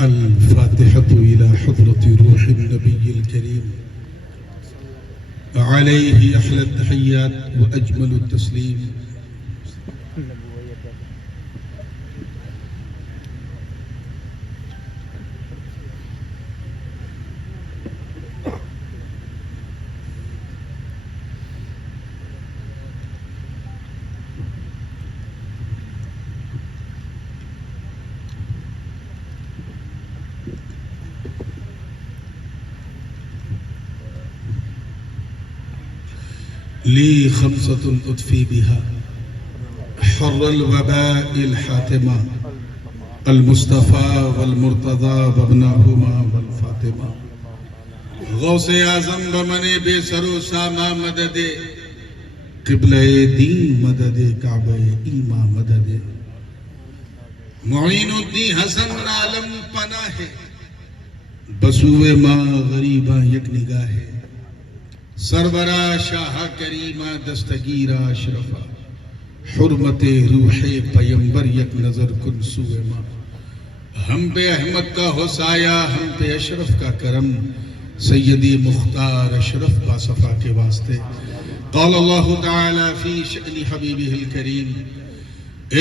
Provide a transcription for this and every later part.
الفاتحة إلى حضرة روح النبي الكريم عليه أحلى التحيات وأجمل التسليم. لي خمسة أطفي بها حر الوباء الحاتمة المصطفى والمرتضى وابنهما والفاطمة. غوث اعظم بمن بے سرو ساما مدد قبلہ دین مدد کعبہ ایما مدد معین الدین حسن عالم پناہ بسوے ماں غریبہ یک نگاہ سربراہ شاہ کریمہ دستگیرہ اشرفہ حرمت روح پیمبر یک نظر کن سوئے ماں. ہم پہ احمد کا ہو سایہ ہم پہ اشرف کا کرم سیدی مختار اشرف باصفا کے واسطے. قال اللہ تعالی فی شأن حبیبہ الکریم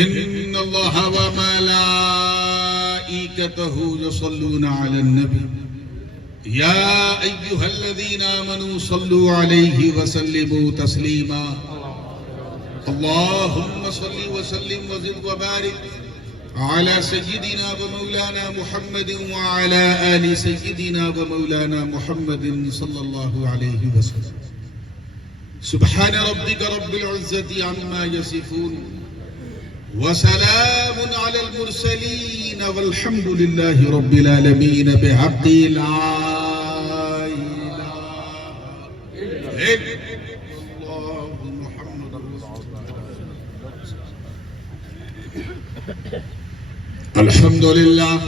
ان اللہ وملائکتہ یصلون علی النبی یا ایہا الذین آمنوا صلوا علیہ وسلموا تسلیما. اللہم صلی وسلم وزد وبارک على سيدنا ومولانا محمد وعلى آل سيدنا ومولانا محمد صلى الله عليه وسلم. سبحان ربك رب العزة عما يصفون وسلام على المرسلين والحمد لله رب العالمين بحق لا إله إلا الله محمد رسول الله. الحمد لله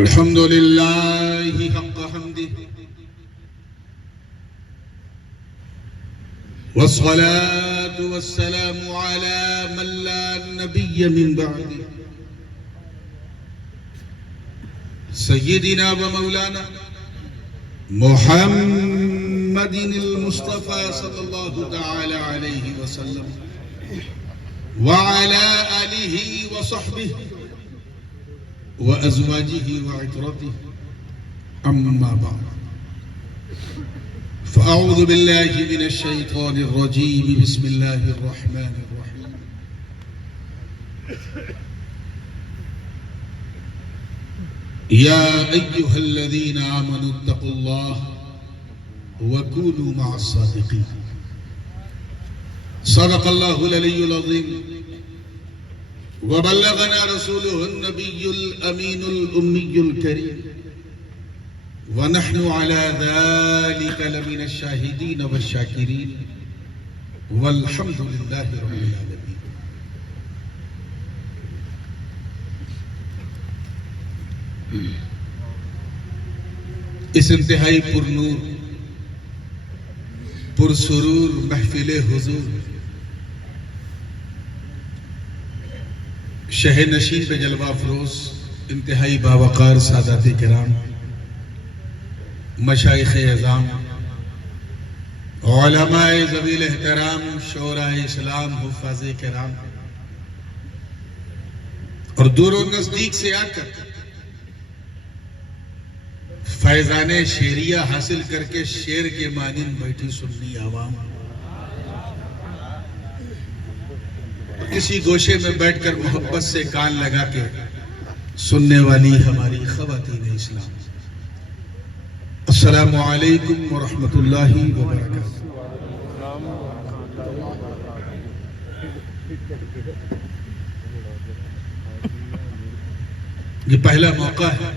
الحمد لله حق حمده والصلاة والسلام على من لا نبي من بعده سيدنا ومولانا محمد المصطفى صلى الله تعالى عليه وسلم وعلى آله وصحبه وأزواجه وعترته. أما بعد فأعوذ بالله من الشيطان الرجيم بسم الله الرحمن الرحيم. يا أيها الذين آمنوا اتقوا الله وكونوا مع الصادقين. صدق الله العلي العظيم وبلغنا رسوله النبي الأمين الأمي الكريم ونحن على ذلك لمن الشاهدين والشاكرين والحمد لله رب العالمين. اس انتہائی پر نور پر سرور محفل حضور شہ نشین پہ جلوہ افروز انتہائی باوقار سادات کرام مشائخ اعظام علماء ذوی احترام شعراء اسلام حفاظ کرام اور دور و نزدیک سے آ کر فیضان شعریہ حاصل کر کے شعر کے مانند بیٹھی سنی عوام کسی گوشے میں بیٹھ کر محبت سے کان لگا کے سننے والی ہماری خواتین اسلام. السلام علیکم ورحمۃ اللہ وبرکاتہ. یہ پہلا موقع ہے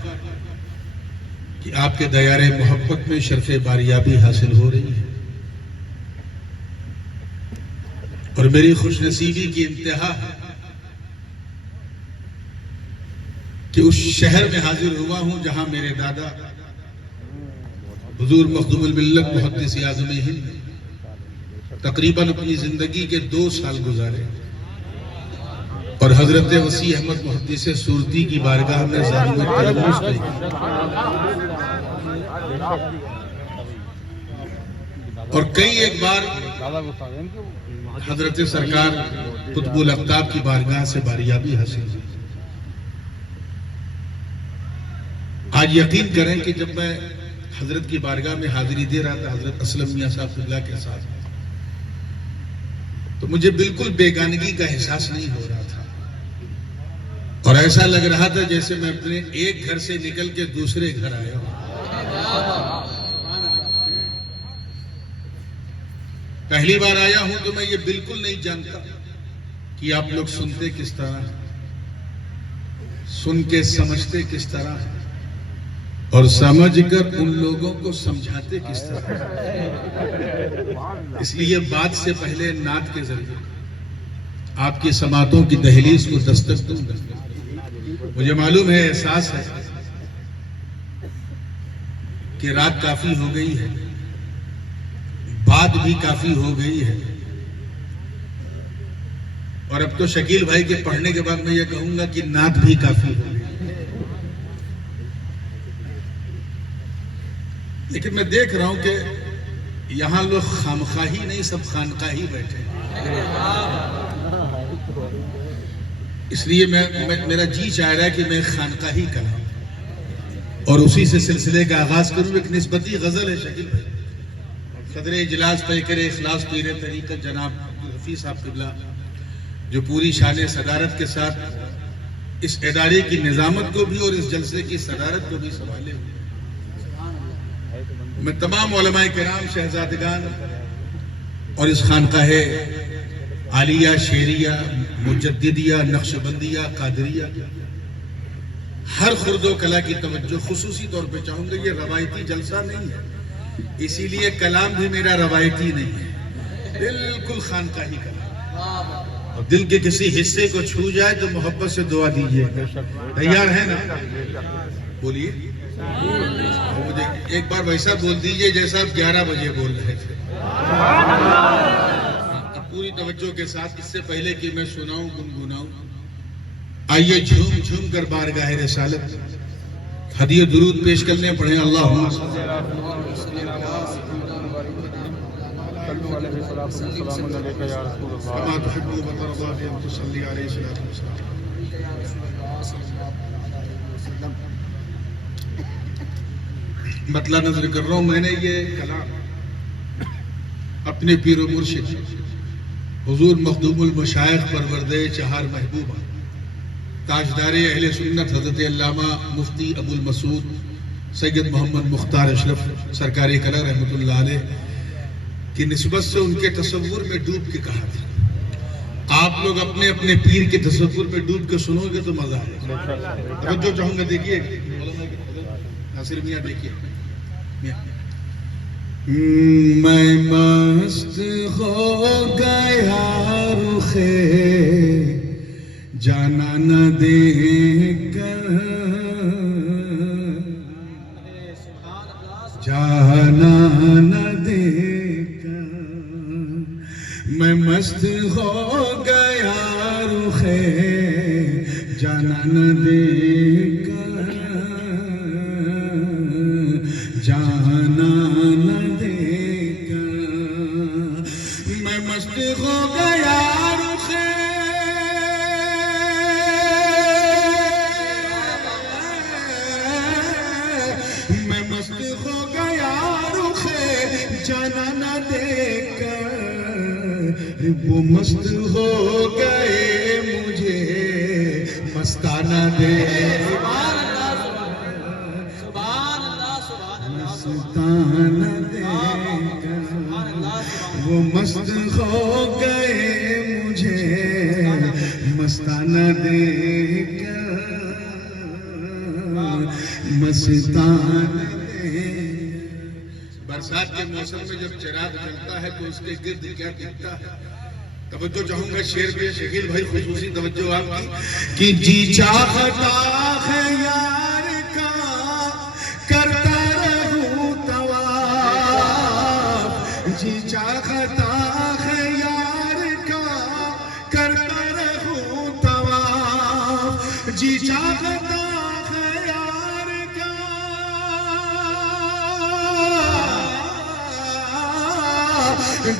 کہ آپ کے دیار محبت میں شرف باریابی حاصل ہو رہی ہے اور میری خوش نصیبی کی انتہا ہے کہ اس شہر میں حاضر ہوا ہوں جہاں میرے دادا حضور مخدوم الملت محدث اعظم ہند تقریباً اپنی زندگی کے 2 سال گزارے. اور حضرت وسیع احمد محدث سورتی کی بارگاہ میں ظالم تلموس کی اور کئی ایک بار حضرت سرکار قطب الاقطاب کی بارگاہ سے باریابی حاصل کی. آج یقین کریں کہ جب میں حضرت کی بارگاہ میں حاضری دے رہا تھا حضرت اسلم میاں صاحب اللہ کے ساتھ، تو مجھے بالکل بیگانگی کا احساس نہیں ہو رہا تھا، اور ایسا لگ رہا تھا جیسے میں اپنے ایک گھر سے نکل کے دوسرے گھر آیا ہوں. پہلی بار آیا ہوں تو میں یہ بالکل نہیں جانتا کہ آپ لوگ سنتے کس طرح، سن کے سمجھتے کس طرح، اور سمجھ کر ان لوگوں کو سمجھاتے کس طرح. اس لیے بات سے پہلے نعت کے ذریعے آپ کی سماعتوں کی دہلیز کو دستک دوں گا. مجھے معلوم ہے، احساس ہے کہ رات کافی ہو گئی ہے، بات بھی کافی ہو گئی ہے، اور اب تو شکیل بھائی کے پڑھنے کے بعد میں یہ کہوں گا کہ نعت بھی کافی ہو گئی. لیکن میں دیکھ رہا ہوں کہ یہاں لوگ خامخواہی نہیں، سب خانقاہی بیٹھے ہیں. اس لیے میرا جی چاہ رہا ہے کہ میں خانقاہی کراؤں اور اسی سے سلسلے کا آغاز کروں. ایک نسبتی غزل ہے شکیل بھائی، صدر اجلاس پیکر اخلاص پیر طریقت جناب حفیظ صاحب قبلہ، جو پوری شان صدارت کے ساتھ اس ادارے کی نظامت کو بھی اور اس جلسے کی صدارت کو بھی سنبھالے ہوئے. میں تمام علماء کرام، شہزادگان اور اس خانقاہ عالیہ، شیریہ، مجددیہ، نقشبندیہ، قادریہ ہر خرد و کلا کی توجہ خصوصی طور پہ چاہوں گا. یہ روایتی جلسہ نہیں ہے، اسی لیے کلام بھی میرا روایتی نہیں ہے، بالکل خانقاہی کلام. اور دل کے کسی حصے کو چھو جائے تو محبت سے دعا دیجیے. تیار ہیں نا؟ بولیے. مجھے ایک بار ویسا بول دیجئے جیسا آپ 11 بجے بول رہے تھے. پوری توجہ کے ساتھ، اس سے پہلے کہ میں سناؤں گنگناؤں، آئیے جھوم جھوم کر بارگاہ رسالت ہدیہ درود پیش کرنے پڑھیں. اللہم صلی مطلع نظر کر رہا ہوں. میں نے یہ کلام اپنے پیر و مرشد حضور مخدوم المشائخ پروردہ چہار محبوبہ تاجدار اہل سنت حضرت علامہ مفتی ابو المسعود سید محمد مختار اشرف سرکار کلا رحمۃ اللہ علیہ کی نسبت سے ان کے تصور میں ڈوب کے کہا تھا. آپ لوگ اپنے اپنے پیر کے تصور میں ڈوب کے سنو گے تو مزہ آئے گا. توجہ چاہوں گا، دیکھیے ناصر میاں، دیکھیے. میں مست ہو گیا رخ جانا نہ دے کر، جانا نہ دے کر. میں مست ہو گیا رخ جانا نہ دے کر، جانا نہ دے کر. میں مست ہو گیا رخ میں مست ہو گیا رخ جانا نہ دے کر. وہ مست ہو گئے مجھے مستانہ دے مستانہ دے کر. وہ مست ہو گئے مجھے مستانہ دے کر، مستانہ دے. برسات کے موسم میں جب چراغ جلتا ہے تو اس کے گرد کیا دکھتا ہے؟ توجہ چاہوں گا شعر پہ شکیل بھائی، خصوصی توجہ آپ کی. کہ جی چاہتا ہے یار کا کرتا رہوں طواف، جی چاہتا ہے یار کا کرتا رہوں طواف. جی چاہتا ہے یار کا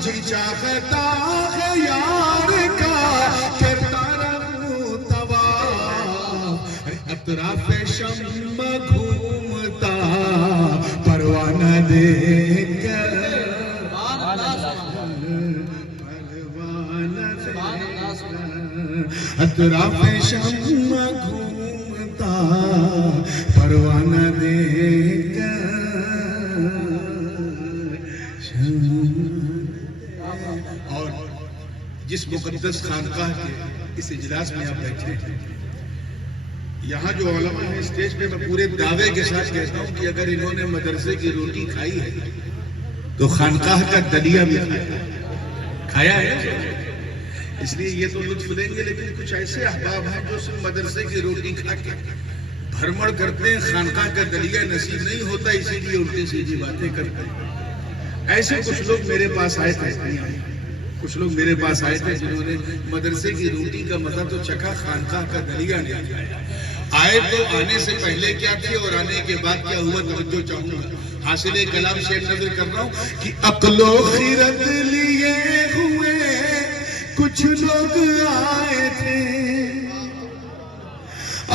جی چاہتا ہے یار کا کرتا رہوں طواف اطراف شم گھومتا پروانہ دیکھ کر اطراف شم گھومتا پروانہ دیکھ اور جس مقدس خانقاہ کے اس اجلاس میں آپ بیٹھے ہیں، یہاں جو علماء ہیں اسٹیج پہ میں پورے دعوے کے ساتھ کہتا ہوں کہ اگر انہوں نے مدرسے کی روٹی کھائی ہے تو خانقاہ کا دلیا بھی کھایا ہے۔ اس لیے یہ تو لطف لیں گے، لیکن کچھ ایسے احباب ہیں جو صرف مدرسے کی روٹی کھا کے بھرمڑ کرتے ہیں، خانقاہ کا دلیا نصیب نہیں ہوتا، اسی لیے الٹی سیدھی باتیں کرتے ہیں۔ ایسے کچھ لوگ میرے پاس آئے تھے، کچھ لوگ میرے پاس آئے تھے جنہوں نے مدرسے کی روٹی کا مزہ تو چکھا، خانقاہ کا دلیا نہیں کھایا۔ آئے تو آنے سے پہلے کیا تھے اور آنے کے بعد کیا ہوا، توجہ چاہوں گا۔ حاصل کلام شعر نظر کر رہا ہوں کہ عقل و خرد لیے ہوئے کچھ لوگ آئے تھے،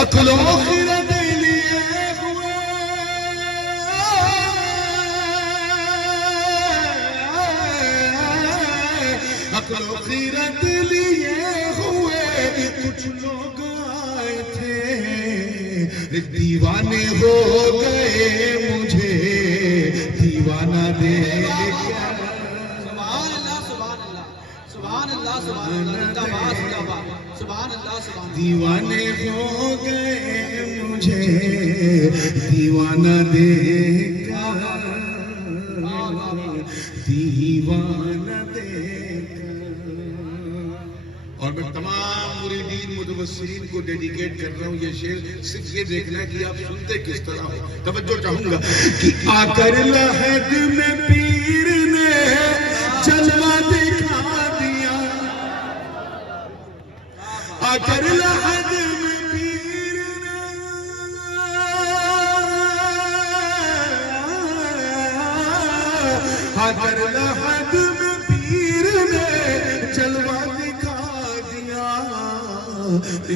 عقل و خرد لیے ہوئے عقل و خرد لیے ہوئے کچھ لوگ آئے تھے، دیوانے ہو گئے مجھے دیوانہ دیکھ کر۔ دیوانے ہو گئے مجھے دیوانہ دیکھ کر، دیوانہ دیکھ کر۔ اور میں تمام مریدین متوسلین کو ڈیڈیکیٹ کر رہا ہوں یہ شعر، صرف یہ دیکھنا کہ آپ سنتے کس طرح ہو۔ توجہ چاہوں گا کہ آ کر لحد میں پیر نے جلوہ دکھا دیا، آ کر لحد میں پیر نے آ کر لحد میں پیر نے جلوہ دکھا دیا،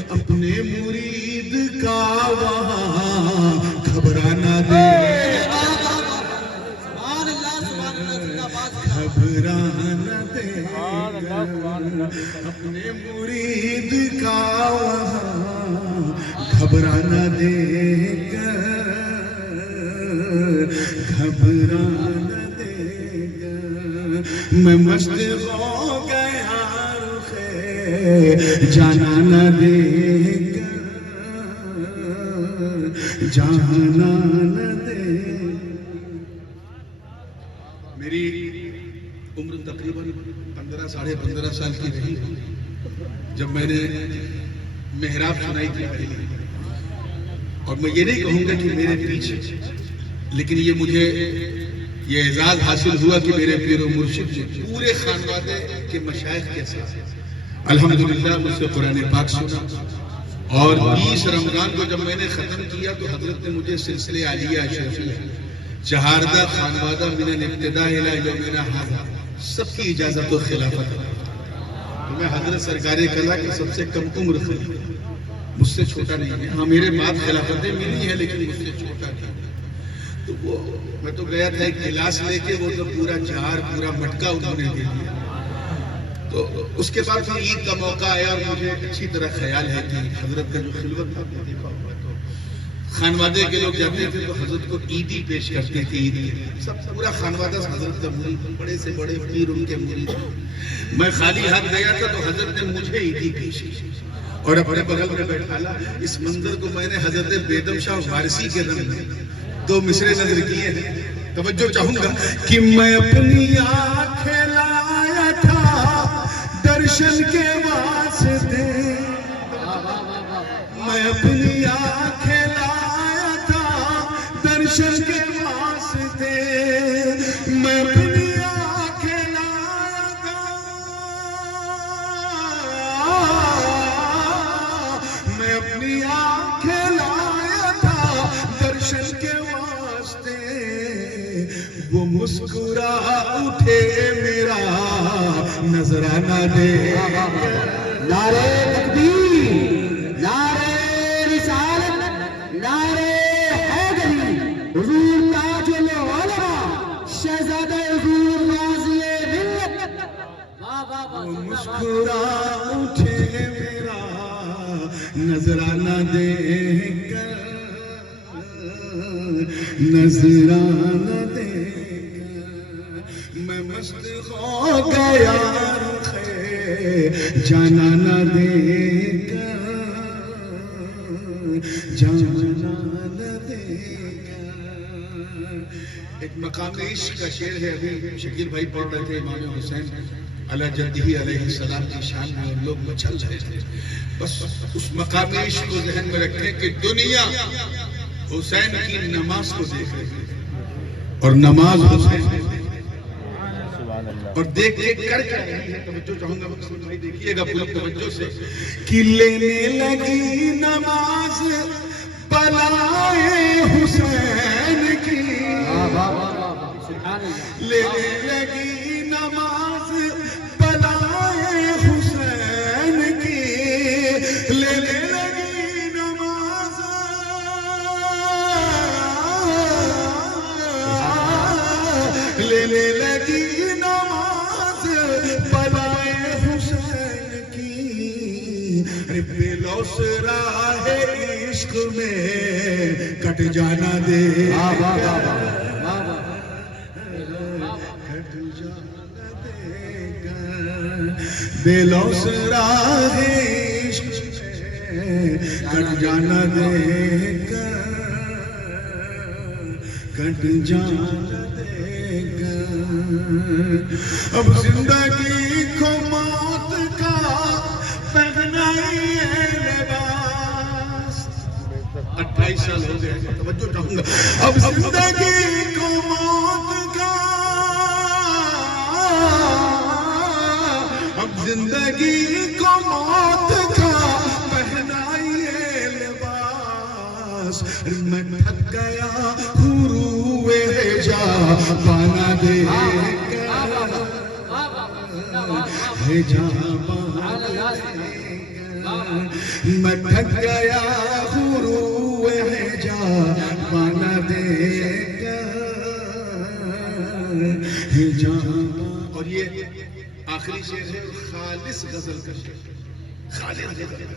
اپنے مرید کا وہاں گھبرانا دے، گھبرانا دے اپنے مرید کا وہاں گھبرانا دے کر، گھبرانا دے کر۔ میں مست ہو گیا رخ جانا نہ دے کر، جانا نہ دے۔ میری عمر تقریباً 15 ساڑھے 15 سال کی رہی جب میں نے محراب سنائی تھی پہلی، اور میں یہ نہیں کہوں گا کہ میرے پیچھے، لیکن یہ مجھے یہ اعزاز حاصل ہوا کہ میرے پیر و مرشد نے پورے خانوادے کے مشائخ کے ساتھ الحمدللہ مجھ سے قرآن پاک سنا، اور 20 رمضان کو جب میں نے ختم کیا تو حضرت نے مجھے سلسلے عالیہ اشرفیہ چہاردہ خانوادہ من الابتداء الی یومنا ھذا سب کی اجازت و خلافت، تو میں حضرت سرکار کلا کے سب سے کم عمر خلیفہ، مجھ سے چھوٹا نہیں ہے۔ ہاں میرے بعد خلافتیں ملی ہیں لیکن مجھ سے چھوٹا نہیں ہے۔ تو وہ میں تو گیا تھا ایک گلاس لے کے، وہ تو پورا جار پورا مٹکا انہوں نے دے دیا۔ تو اس کے بعد پھر عید کا موقع آیا اور مجھے اچھی طرح خیال ہے کہ حضرت کا جو خلوت تھا دیکھا ہوا، تو خانوادے کے لوگ جاتے تھے تو حضرت کو عیدی پیش کرتے تھے، عیدی سب پورا خانوادہ حضرت کا مرید، بڑے سے بڑے پیر ان کے مرید۔ میں خالی ہاتھ گیا تھا تو حضرت نے مجھے عیدی پیش کی اور اپنے بغل میں بیٹھالا۔ اس منظر کو میں نے حضرت بیدم شاہ فارسی کے دم میں 2 مصرے نظر کیے ہیں۔ توجہ چاہوں گا کہ میں اپنی آنکھیں لایا تھا درشن کے واسطے، میں اپنی آنکھیں لایا تھا درشن کے واسطے، میں اپنی آنکھیں لایا تھا، میں اپنی اٹھے میرا نذرانہ دے نعرے تکبیر، نعرے رسالت، نعرے حیدری، حضور تاج العلماء شہزادہ حضور غازی ملت، مسکرا اٹھے میرا نذرانہ دے کر، نذرانہ دے کر میں مست ہو گیا رخے جانانہ دے کر، جانانہ دے کر۔ ایک مقام عشق کا شعر ہے، ابھی شکیل بھائی پڑھ رہے تھے امام حسین علی جدہ علیہ السلام کی شان میں، اور لوگ مچل رہے تھے۔ بس اس مقام عشق کو ذہن میں رکھیں کہ دنیا حسین کی نماز کو دیکھ رہی ہے، اور نماز حسین اور دیکھ کر کیا رہی ہے۔ توجہ چاہوں گا مقصود بھائی دیکھیے گا پوری توجہ سے کہ لینے لگی نماز بلائے حسین کی، لینے لگی نماز بلائے حسین کی، لینے لگی نماز، لینے لگی نماز بلائے حسین کی، بے لوث راہ عشق میں کٹ جانا دے، بے لوث راہ عشق میں کٹ جانا دے کر، کٹ جانا دے کر۔ اب زندگی کو موت کا پہنائیے لباس، 28 سال ہو گئے، توجہ چاہوں گا۔ اب زندگی کو موت کا، اب زندگی کو موت کا پہنائیے لباس، میں تھک گیا خروے جا پانا دے کر، جا پانا دے کر، میں تھک گیا خروے جا پانا دے کر، جا پانا۔ اور یہ آخری شعر ہے خالص غزل کا شعر، خالص غزل۔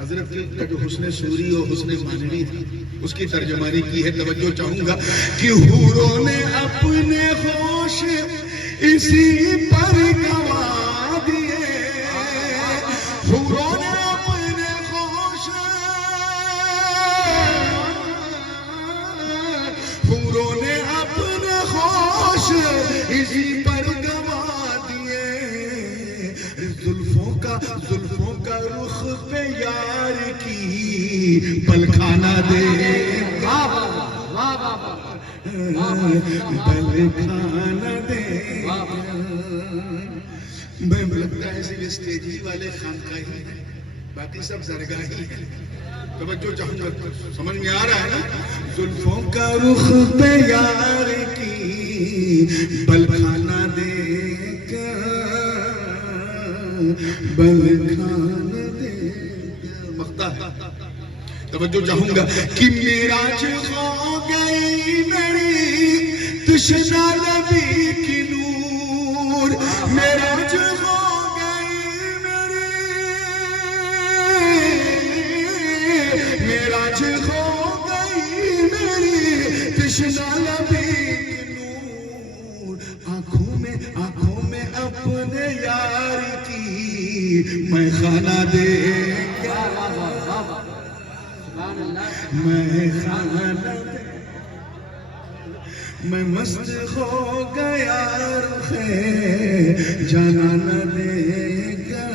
حضرت کا جو حسن سوری اور حسن معنوی تھی اس کی ترجمانی کی ہے، توجہ چاہوں گا کہ حوروں نے اپنے ہوش اسی پر گوا دیے، حوروں نے اپنے ہوش، حوروں نے اپنے ہوش اسی پر گوا دیے، زلفوں کا رخ پہ یار کی پلکھانا دے، پلکھانا دے۔ میں لگتا ہے صرف اسٹیجی والے خانقاہی ہیں، باقی سب زرگاہی ہیں۔ توجہ چاہوں گا، سمجھ میں آ رہا ہے نا؟ زلفوں کا رخ پہ یار کی پلکھانا دے کر، بلکھانا دے مقطع ہے، توجہ چاہوں گا کہ معراج ہو گئی میری تشنا نبی کی نور، معراج ہو گئی میری، معراج ہو گئی میری تشنا نبی کی نور، آنکھوں میں اپنے یار کی میں خانہ دے گا، میں خانہ دے، میں مست ہو گیا رخے جانانہ دے گا۔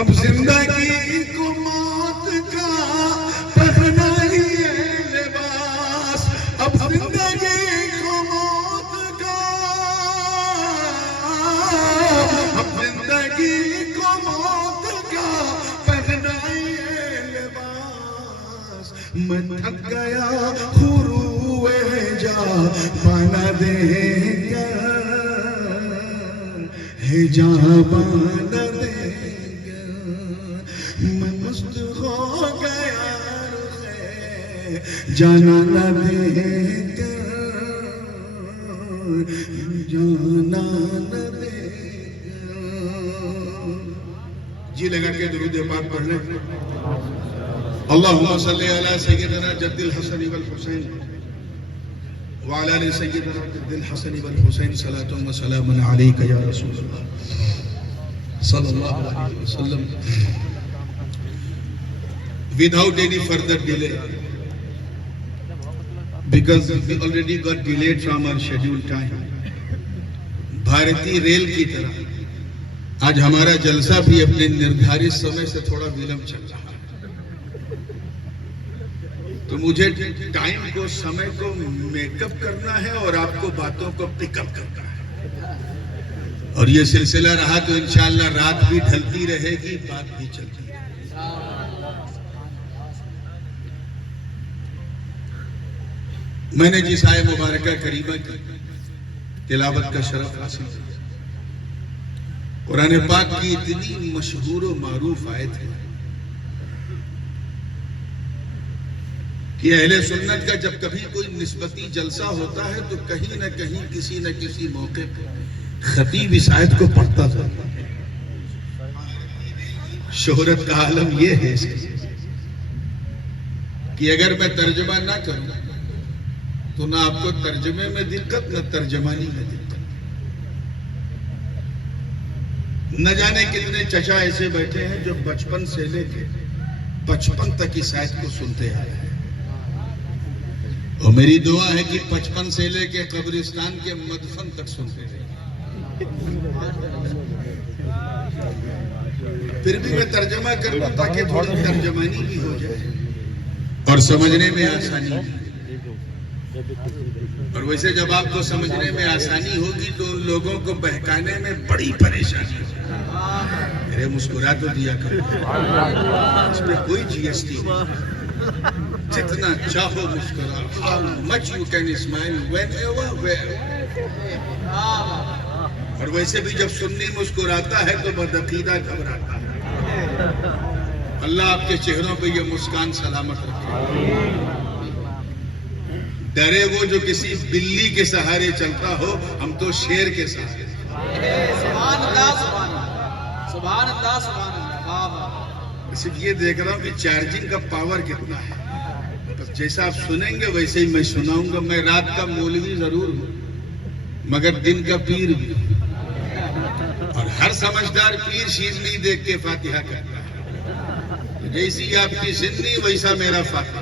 اب زندگی کو موت کا پہنائیے لباس، اب زندگی کو موت کا، اب زندگی کو موت کا پہنائیے لباس، میں تھک گیا خروے جا بنا دے گا ہے جہاں بنا دے گا میں مست ہو گیا جانا نہ دے گا جانا نہ دے گا جی لگا کے درود پاک پڑھ لیں اللہم صلی علی سیدنا جد الحسن والحسین وعلى آل سيدنا جد الحسن والحسین صلاة و سلام علیک یا رسول اللہ صلی اللہ علیہ وسلم. Without any further delay, because we already got delayed from our scheduled time, بھارتی ریل کی طرح آج ہمارا جلسہ بھی اپنے نردھارت سمے سے تھوڑا ولمب چل رہا ہے. تو مجھے ٹائم کو سمے کو میک اپ کرنا ہے اور آپ کو باتوں کو پک اپ کرنا ہے. اور یہ سلسلہ رہا تو انشاءاللہ رات بھی ڈھلتی رہے گی بات بھی چلتی رہے گی. میں نے جس آیت مبارکہ کریمہ کی تلاوت کا شرف حاصل کیا قرآن پاک کی اتنی مشہور و معروف آیت ہے کہ اہل سنت کا جب کبھی کوئی نسبتی جلسہ ہوتا ہے تو کہیں نہ کہیں کسی نہ کسی موقع پر خطیب اس آیت کو پڑھتا تھا. شہرت کا عالم یہ ہے کہ اگر میں ترجمہ نہ کروں تو نہ آپ کو ترجمے میں دقت نہ ترجمانی میں دقت. نہ جانے کتنے چچا ایسے بیٹھے ہیں جو بچپن سے لے کے 55 تک اس آیت کو سنتے آئے ہیں. اور میری دعا ہے کہ 55 سے لے کے قبرستان کے مدفن تک سنتے رہے. پھر بھی میں ترجمہ کر لوں تاکہ تھوڑی ترجمانی بھی ہو جائے اور سمجھنے میں آسانی بھی. اور ویسے جب آپ کو سمجھنے میں آسانی ہوگی تو ان لوگوں کو بہکانے میں بڑی پریشانی ہوگی. میرے مسکرا تو دیا کرو, اس پہ کوئی جی ایس ٹی نہیں. جتنا چاہو مسکرا. How much you can smile whenever, wherever. اور ویسے بھی جب سنی مسکراتا ہے تو بدعقیدہ گھبراتا ہے. اللہ آپ کے چہروں پہ یہ مسکان سلامت رکھے. ڈرے وہ جو کسی بلی کے سہارے چلتا ہو, ہم تو شیر کے سہارے. سبحان اللہ سبحان اللہ سبحان اللہ سبحان اللہ. صرف یہ دیکھ رہا ہوں کہ چارجنگ کا پاور کتنا ہے. جیسا آپ سنیں گے ویسے ہی میں سناؤں گا. میں رات کا مولوی ضرور ہوں مگر دن کا پیر بھی ہوں. اور ہر سمجھدار پیر شیرنی دیکھ کے فاتحہ کرتا ہے. جیسی آپ کی زندگی ویسا میرا فاتحہ.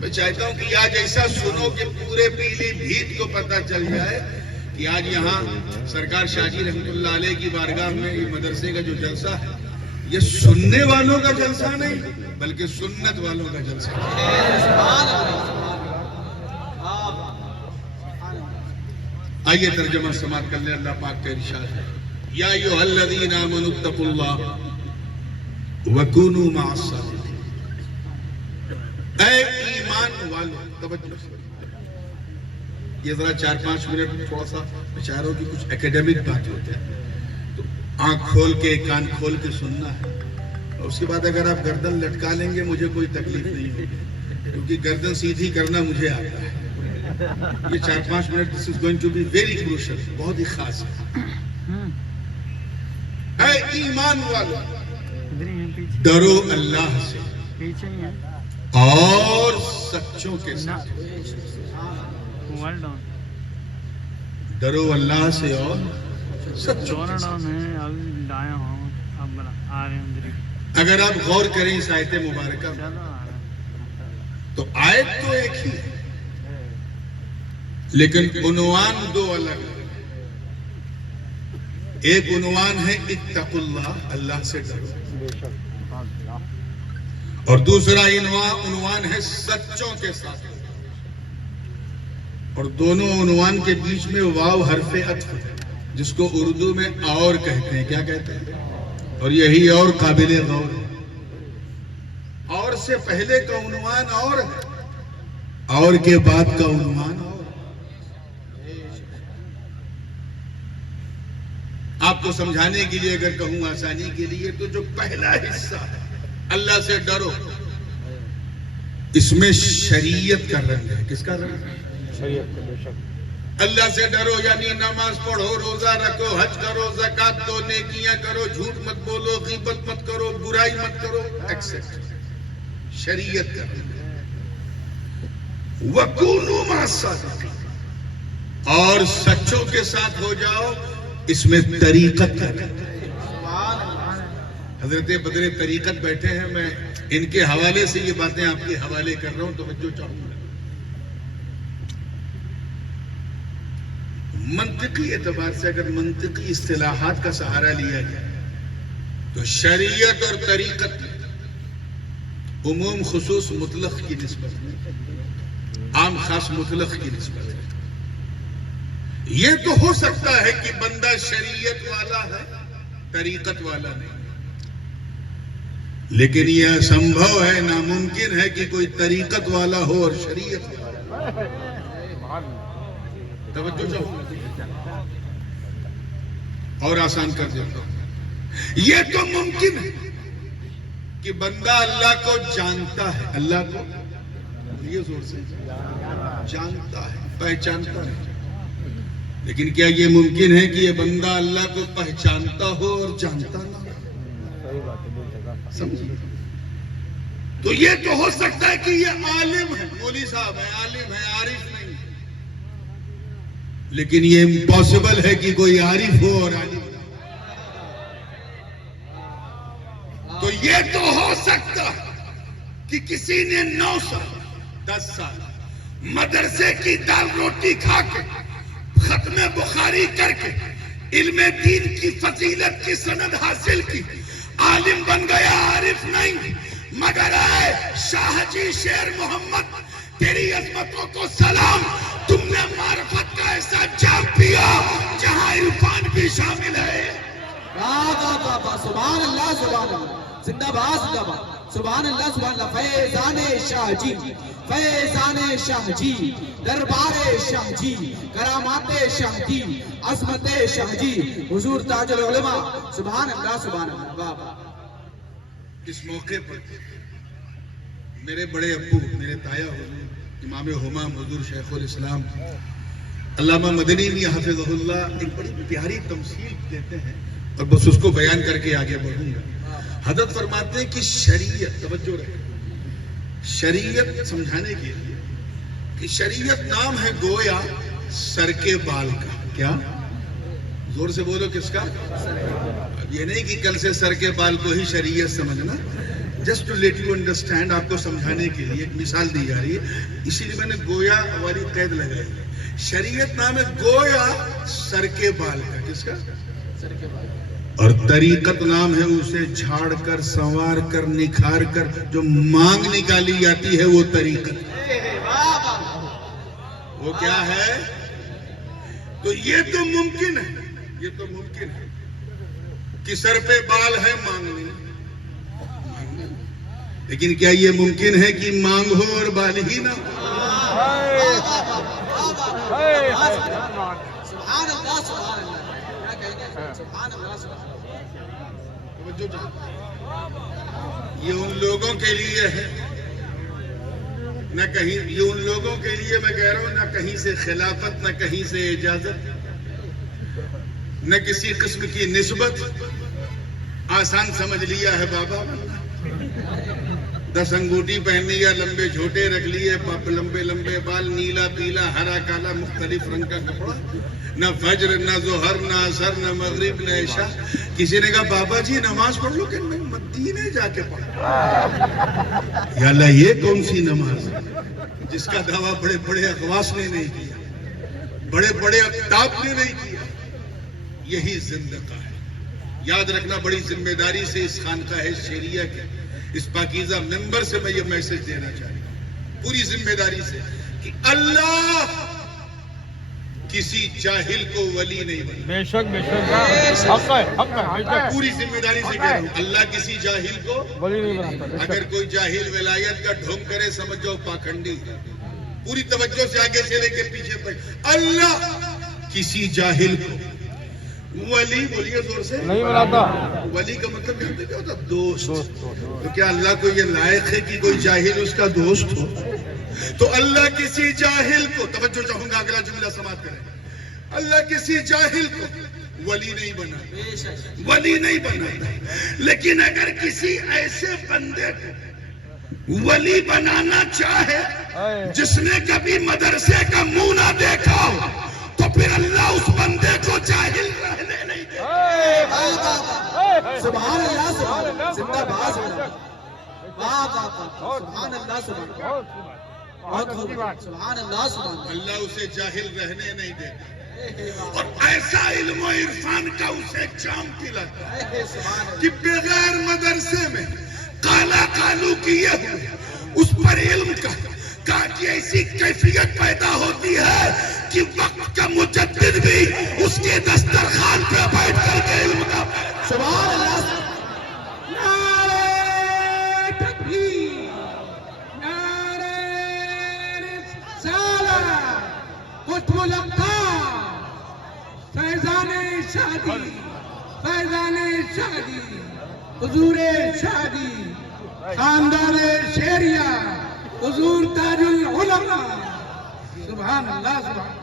میں چاہتا ہوں کہ آج ایسا سنو کہ پورے پیلی بھیت کو پتہ چل جائے کہ آج یہاں سرکار شاہ جی رحمت اللہ علیہ کی بارگاہ میں یہ مدرسے کا جو جلسہ ہے یہ سننے والوں کا جلسہ نہیں بلکہ سنت والوں کا جلسہ ہے. آئیے ترجمہ سماعت کر لیں. اللہ پاک کا ارشاد ہے یا ایھا الذین آمنوا اتقوا اللہ وکونوا مع الصادقین. اے ایمان والو, توجہ سے یہ ذرا 4-5 منٹ تھوڑا سا بیچاروں کی کچھ اکیڈمک بات ہوتے ہیں تو آنکھ کھول کے کان کھول کے سننا ہے. اور اس کے بعد اگر آپ گردن لٹکا لیں گے مجھے کوئی تکلیف نہیں ہوگی کیونکہ گردن سیدھی کرنا مجھے آتا ہے. یہ 4-5 minute this is going to be very crucial, بہت ہی خاص ہے. اے ایمان والو ڈرو اللہ سے اور سچوں کے ساتھ. ڈرو اللہ سے اور سچوں کے ساتھ. اگر آپ غور کریں اس آیت مبارکہ میں تو آیت تو ایک ہی ہے لیکن عنوان دو الگ ہے. ایک عنوان ہے اتقوا اللہ, اللہ سے ڈرو, اور دوسرا عنوان ہے سچوں کے ساتھ. اور دونوں عنوان کے بیچ میں واو حرف عطف ہے جس کو اردو میں اور کہتے ہیں. کیا کہتے ہیں؟ اور یہی اور قابل غور ہے. اور سے پہلے کا عنوان اور ہے, اور کے بعد کا عنوان اور آپ کو سمجھانے کے لیے اگر کہوں آسانی کے لیے تو جو پہلا حصہ ہے اللہ سے ڈرو، اس میں شریعت کا رنگ ہے. کس کا رنگ ہے؟ شریعت کا. بے شک. اللہ سے ڈرو یعنی نماز پڑھو، روزہ رکھو، حج کرو، زکات دو، نیکیاں کرو، جھوٹ مت بولو، غیبت مت کرو، برائی مت کرو، ایکسیپٹ. شریعت کا رنگ ہے. وَكُونُوا مَعَ الصَّادِقِينَ، اور سچوں کے ساتھ ہو جاؤ. اس میں طریقت کا رنگ ہے. حضرت بدر طریقت بیٹھے ہیں، میں ان کے حوالے سے یہ باتیں آپ کے حوالے کر رہا ہوں، توجہ چاہوں گا. منطقی اعتبار سے اگر منطقی اصطلاحات کا سہارا لیا جائے تو شریعت اور طریقت عموم خصوص مطلق کی نسبت میں، عام خاص مطلق کی نسبت ہے. یہ تو ہو سکتا ہے کہ بندہ شریعت والا ہے، طریقت والا نہیں، لیکن یہ اسمبھو ہے، ناممکن ہے کہ کوئی طریقت والا ہو اور شریعت والا. توجہ چاہو اور آسان کر دیتا ہوں. یہ تو ممکن ہے کہ بندہ اللہ کو جانتا ہے، اللہ کو یہ زور سے جانتا ہے، پہچانتا ہے، لیکن کیا یہ ممکن ہے کہ یہ بندہ اللہ کو پہچانتا ہو اور جانتا نہ ہو؟ سمجھیے. تو یہ تو ہو سکتا ہے کہ یہ عالم ہے، مولوی صاحب ہے، عالم ہے، عارف نہیں، لیکن یہ امپاسبل ہے کہ کوئی عارف ہو اور عالم نہ ہو. تو یہ تو ہو سکتا ہے کہ کسی نے 9 سال 10 سال مدرسے کی دال روٹی کھا کے، ختم بخاری کر کے، علم دین کی فضیلت کی سند حاصل کی، عالم بن گیا، عارف نہیں. مگر اے شاہ جی شیر محمد، تیری عظمتوں کو سلام، تم نے معرفت کا ایسا جام پیا جہاں عرفان بھی شامل ہے. سبحان اللہ، سبحان اللہ، زندہ باد، زندہ باد، سبحان اللہ، سبحان اللہ. فیضان شاہ جی، فیضان شاہ جی، دربار شاہ جی، کرامات شاہ جی، عظمت شاہ جی، حضور تاج العلماء. سبحان اللہ، سبحان اللہ. واہ واہ. اس موقع پر میرے بڑے ابو، میرے تایا حضور امام ہمام حضور شیخ الاسلام علامہ مدنی میاں حفظہ اللہ ایک بڑی پیاری تمثیل دیتے ہیں، اور بس اس کو بیان کر کے آگے بڑھوں گا. حضرت فرماتے ہیں کہ شریعت، توجہ رہے، شریعت سمجھانے کے لیے کہ شریعت نام ہے گویا سر کے بال کا. کیا؟ زور سے بولو، کس کا؟ اب یہ نہیں کہ کل سے سر کے بال کو ہی شریعت سمجھنا، just to let you understand, آپ کو سمجھانے کے لیے ایک مثال دی جا رہی ہے، اسی لیے میں نے گویا والی قید لگائی. شریعت نام ہے گویا سر کے بال کا. کس کا؟ سر کے بال. اور طریقت نام ہے اسے جھاڑ کر، سنوار کر، نکھار کر جو مانگ نکالی جاتی ہے وہ طریقت. وہ کیا ہے؟ تو یہ تو ممکن ہے، یہ تو ممکن ہے کہ سر پہ بال ہے مانگنے، لیکن کیا یہ ممکن ہے کہ مانگ ہو اور بال ہی نہ ہو؟ سبحان اللہ، سبحان اللہ. کیا کہیں گے؟ سبحان اللہ، سبحان اللہ. یہ ان لوگوں کے لیے ہے، نہ کہیں، یہ ان لوگوں کے لیے میں کہہ رہا ہوں، نہ کہیں سے خلافت، نہ کہیں سے اجازت، نہ کسی قسم کی نسبت. آسان سمجھ لیا ہے بابا، 10 انگوٹھی پہن لیا، لمبے جھوٹے رکھ لیے، لمبے لمبے بال، نیلا پیلا ہرا کالا مختلف رنگ کا کپڑا، نہ فجر، نہ ظہر، نہ عصر، نہ مغرب، نہ عشاء. کسی نے کہا بابا جی نماز پڑھ لو، کہ نہیں، مدینے جا کے پڑھ. یا اللہ، یہ کون سی نماز جس کا دعویٰ بڑے بڑے اقواس نے نہیں کیا، بڑے بڑے اقتاب نے نہیں کیا. یہی زندگی ہے. یاد رکھنا، بڑی ذمہ داری سے اس خانقاہ شیریہ کے اس پاکیزہ ممبر سے میں یہ میسج دینا چاہتا ہوں، پوری ذمہ داری سے، کہ اللہ کسی جاہل کو ولی نہیں بنا. بے شک، بے شک، حق ہے، حق ہے. پوری ذمہ داری سے کہہ رہا ہوں، اللہ کسی جاہل کو ولی نہیں بناتا. اگر کوئی جاہل ولایت کا ڈھونگ کرے، سمجھ جاؤ پاکھنڈی. پوری توجہ سے آگے سے لے کے پیچھے تک. اللہ کسی جاہل کو ولی, بولیے زور سے, نہیں بناتا. ولی کا مطلب جانتے کیا ہوتا؟ دوست. تو کیا اللہ کو یہ لائق ہے کہ کوئی جاہل اس کا دوست ہو؟ تو اللہ کسی جاہل کو, توجہ چاہوں گا اگلا جملہ سماعت کریں, اللہ کسی جاہل کو ولی نہیں بنا, ولی نہیں بنا. لیکن اگر کسی ایسے بندے کو ولی بنانا چاہے جس نے کبھی مدرسے کا منہ نہ دیکھا ہو, تو پھر اللہ اس بندے کو جاہل رہنے نہیں دے. سبحان اللہ, سبحان اللہ, زندہ باد, سبحان اللہ, سبحان سبحان اللہ, سبحان اللہ اسے جاہل رہنے نہیں دے, اور ایسا علم و عرفان کا اسے جام پلاتا ہے کہ بغیر مدرسے میں کالا کالو کیے ہوئے اس پر علم کا کہ ایسی کیفیت پیدا ہوتی ہے کہ وقت کا مجدد بھی اس کے دسترخوان پہ بیٹھ کر کے علم کا. سبحان اللہ. نعرہ تکبیر, نعرہ رسالت, قطب الاقطاب, فیضان شادی, فیضان شادی, حضور شادی, خاندان شہریہ, حضور تاج العلماء. سبحان اللہ, سبحان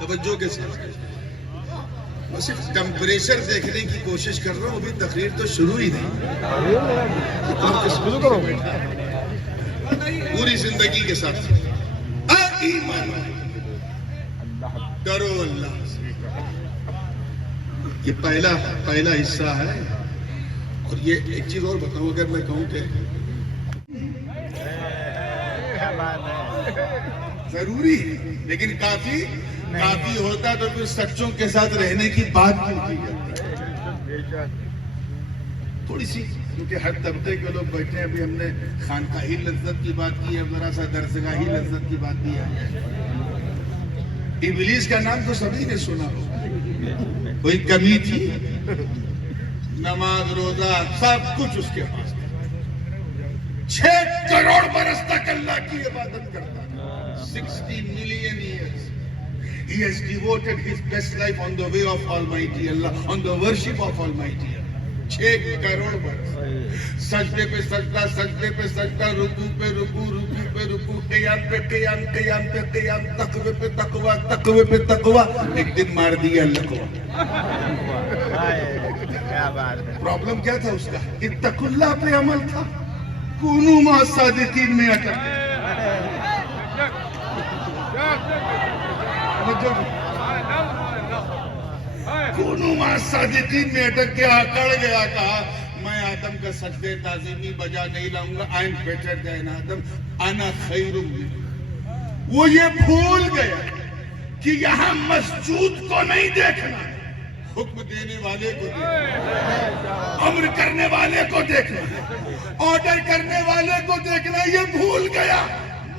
توجہ کے ساتھ میں صرف ٹمپریچر دیکھنے کی کوشش کر رہا ہوں, ابھی تقریر تو شروع ہی نہیں. پوری زندگی کے ساتھ ایمان, ڈرو اللہ سے, یہ پہلا حصہ ہے. اور یہ ایک چیز اور بتاؤں, اگر میں کہوں کہ ضروری ہے لیکن کافی ہوتا تو پھر سچوں کے ساتھ رہنے کی بات کی جاتی. تھوڑی سی, کیونکہ ہر طبقے کے لوگ بیٹھے ہیں. ابھی ہم نے خانقاہی لذت کی بات کی ہے, ذرا سا درسگاہی لذت کی بات کی ہے. ابلیس کا نام تو سبھی نے سنا ہو, کوئی کمی تھی؟ نماز روزہ سب کچھ اس کے پاس تھا. 6 کروڑ برس تک اللہ کی عبادت کرتا تھا. 60 million years he has devoted his best life on the way of Almighty Allah, on the worship of Almighty Allah. 6 crore برس سجدے پہ سجدہ, سجدے پہ سجدہ, رکوع پہ رکوع, رکوع پہ رکوع, قیام پہ قیام, قیام پہ قیام, تقوی پہ تقوی, تقوی پہ تقوی. ایک دن مار دیا لقوہ. پرابلم کیا تھا اس کا؟ اتقوا اللہ پہ عمل تھا, کونوا مع الصادقین میں اٹک گیا. کونوا مع الصادقین میں اٹک گیا, اکڑ گیا, کہا میں آدم کا سجدے تعظیمی بجا نہیں لاؤں گا. I am better than آدم, انا خیر منہ. وہ یہ بھول گیا کہ یہاں مسجود کو نہیں دیکھنا, حکم دینے والے کو دیکھنا, امر کرنے والے کو دیکھنا, آرڈر کرنے والے کو دیکھنا. یہ بھول گیا.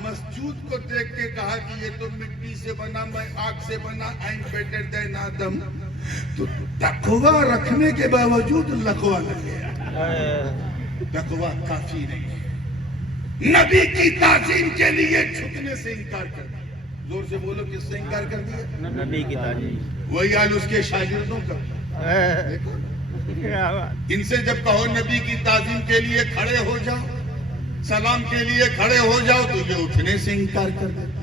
مسجود کو دیکھ کے کہا کہ یہ تو مٹی سے بنا, میں آگ سے بنا. I am better than آدم. تو تقوی رکھنے کے باوجود لقوہ لگ گیا. تقوی کافی نہیں ہے. نبی کی تعظیم کے لیے جھکنے سے انکار کر دیا. زور سے بولو, کس سے انکار کر دیا؟ نبی کی تعظیم. وہی حال اس کے شاگردوں کا. ان سے جب کہو نبی کی تعظیم کے لیے کھڑے ہو جاؤ, سلام کے لیے کھڑے ہو جاؤ, تو یہ اٹھنے سے انکار کر دیتا.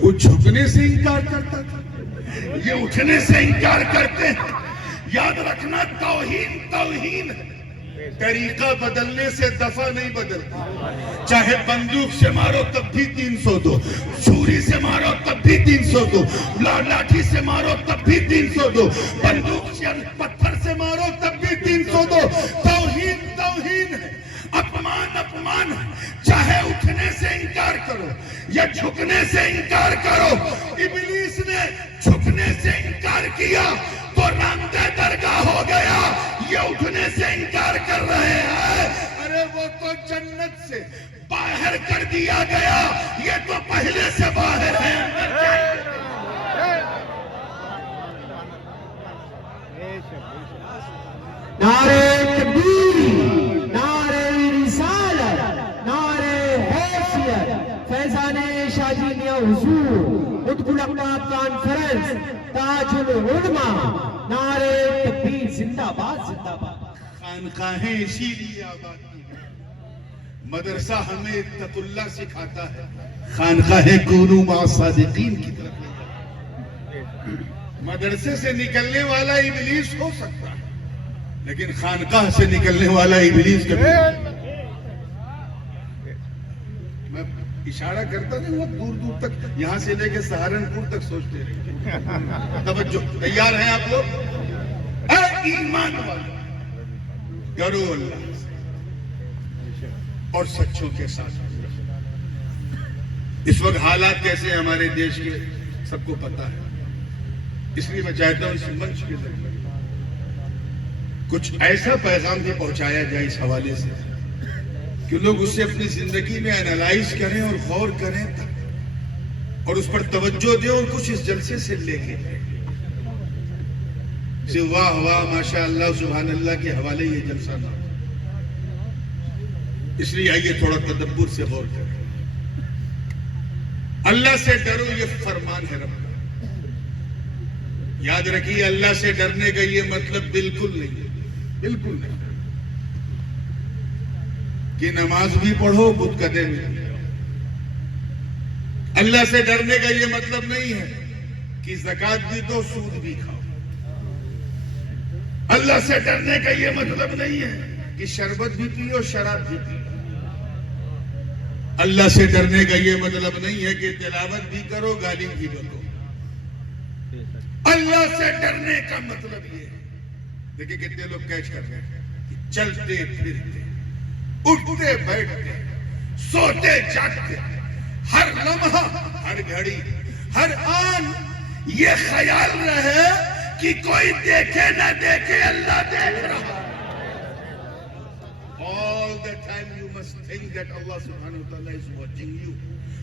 وہ جھکنے سے انکار کرتا تھا, یہ اٹھنے سے انکار کرتے ہیں. یاد رکھنا, توہین توہین ہے. طریقہ بدلنے سے دفعہ نہیں بدلتا. چاہے بندوق سے مارو تب بھی 300 دو, چھری سے مارو تب بھی 300 دو, لاٹھی سے مارو تب بھی 300 دو, بندوق سے پتھر سے مارو تب بھی 300 دو. توہین توہین ہے, اپمان اپمان ہے. چاہے اٹھنے سے انکار کرو یا جھکنے سے انکار کرو. ابلیس نے جھکنے سے انکار کیا تو راندہ درگاہ ہو گیا. یہ اٹھنے سے انکار کر رہے ہیں, ارے وہ تو جنت سے باہر کر دیا گیا, یہ تو پہلے سے باہر ہے. نعرہ تکبیر, قطب الاقطاب کانفرنس تاج العلماء، نعرہ تکبیر، زندہ باد زندہ باد۔ خانقاہیں اسی لیے آباد کی ہیں، مدرسہ ہمیں اتقوا اللہ سکھاتا ہے، خانقاہیں کونوا مع الصادقین کی طرف لے جاتا ہے۔ مدرسے سے نکلنے والا ابلیس ہو سکتا ہے، لیکن خانقاہ سے نکلنے والا ابلیس کبھی نہیں۔ میں اشارہ کرتا نہیں، وہ دور دور تک، یہاں سے لے کے سہارنپور تک سوچتے رہے۔ توجہ، تیار ہیں آپ لوگ؟ اے ایمان والو، ڈرو اللہ سے اور سچوں کے ساتھ۔ اس وقت حالات کیسے ہیں ہمارے دیش کے سب کو پتا ہے، اس لیے میں چاہتا ہوں اس منچ کے ذریعے کچھ ایسا پیغام بھی پہنچایا جائے اس حوالے سے کہ لوگ اس سے اپنی زندگی میں انالائز کریں اور غور کریں اور اس پر توجہ دیں اور کچھ اس جلسے سے لے کے واہ واہ ماشاء اللہ سبحان اللہ کے حوالے یہ جلسہ نہ، اس لیے آئیے تھوڑا تدبر سے غور کریں۔ اللہ سے ڈرو، یہ فرمان ہے رب کا۔ یاد رکھیے، اللہ سے ڈرنے کا یہ مطلب بالکل نہیں ہے، بالکل نہیں کہ نماز بھی پڑھو بت قدے میں۔ اللہ سے ڈرنے کا یہ مطلب نہیں ہے کہ زکوٰۃ بھی دو سود بھی کھاؤ۔ اللہ سے ڈرنے کا یہ مطلب نہیں ہے کہ شربت بھی پیو شراب بھی پیو۔ اللہ سے ڈرنے کا یہ مطلب نہیں ہے کہ تلاوت بھی کرو گالی بھی بکو۔ اللہ سے ڈرنے کا مطلب یہ ہے، دیکھیں کتنے لوگ کیچ کر رہے ہیں کہ چلتے پھرتے، اٹھتے بیٹھتے، سوتے جاگتے، ہر لمحہ، ہر گھڑی، ہر آن یہ خیال رہے کہ کوئی دیکھے نہ دیکھے اللہ دیکھ رہا۔ All the time you must think that Allah subhanahu wa ta'ala is watching you.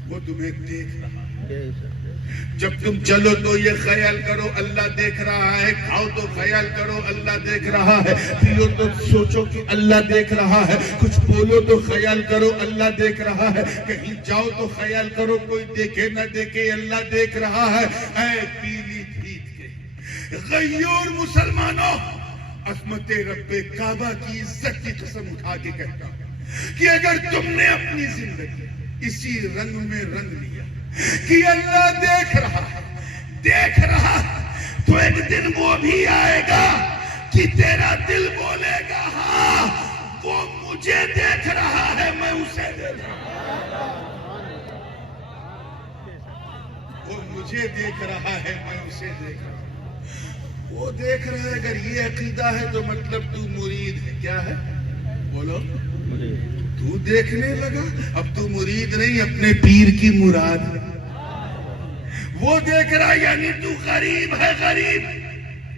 وہ تمہیں دیکھ رہا ہے۔ جب تم چلو تو یہ خیال کرو اللہ دیکھ رہا ہے، کھاؤ تو خیال کرو اللہ دیکھ رہا ہے، پیو تو سوچو کہ اللہ دیکھ رہا ہے، کچھ بولو تو خیال کرو اللہ دیکھ رہا ہے، کہیں جاؤ تو خیال کرو کوئی دیکھے نہ دیکھے اللہ دیکھ رہا ہے۔ اے پیلی بھیت کے غیور مسلمانوں، عظمت رب کعبہ کی عزت کی قسم اٹھا کے کہتا ہوں کہ اگر تم نے اپنی زندگی اسی رنگ میں رنگ لیا کہ اللہ دیکھ رہا ہے، تو ایک دن وہ بھی آئے گا کہ تیرا دل بولے گا ہاں وہ مجھے دیکھ رہا ہے، میں اسے دیکھ رہا ہوں، وہ مجھے دیکھ رہا ہے، میں اسے دیکھ رہا ہوں۔ وہ دیکھ رہا ہے، اگر یہ عقیدہ ہے تو مطلب تو مرید ہے۔ کیا ہے؟ بولو، تو دیکھنے لگا، اب تو مرید نہیں، اپنے پیر کی مراد ہے۔ وہ دیکھ رہا یعنی تو غریب ہے، غریب۔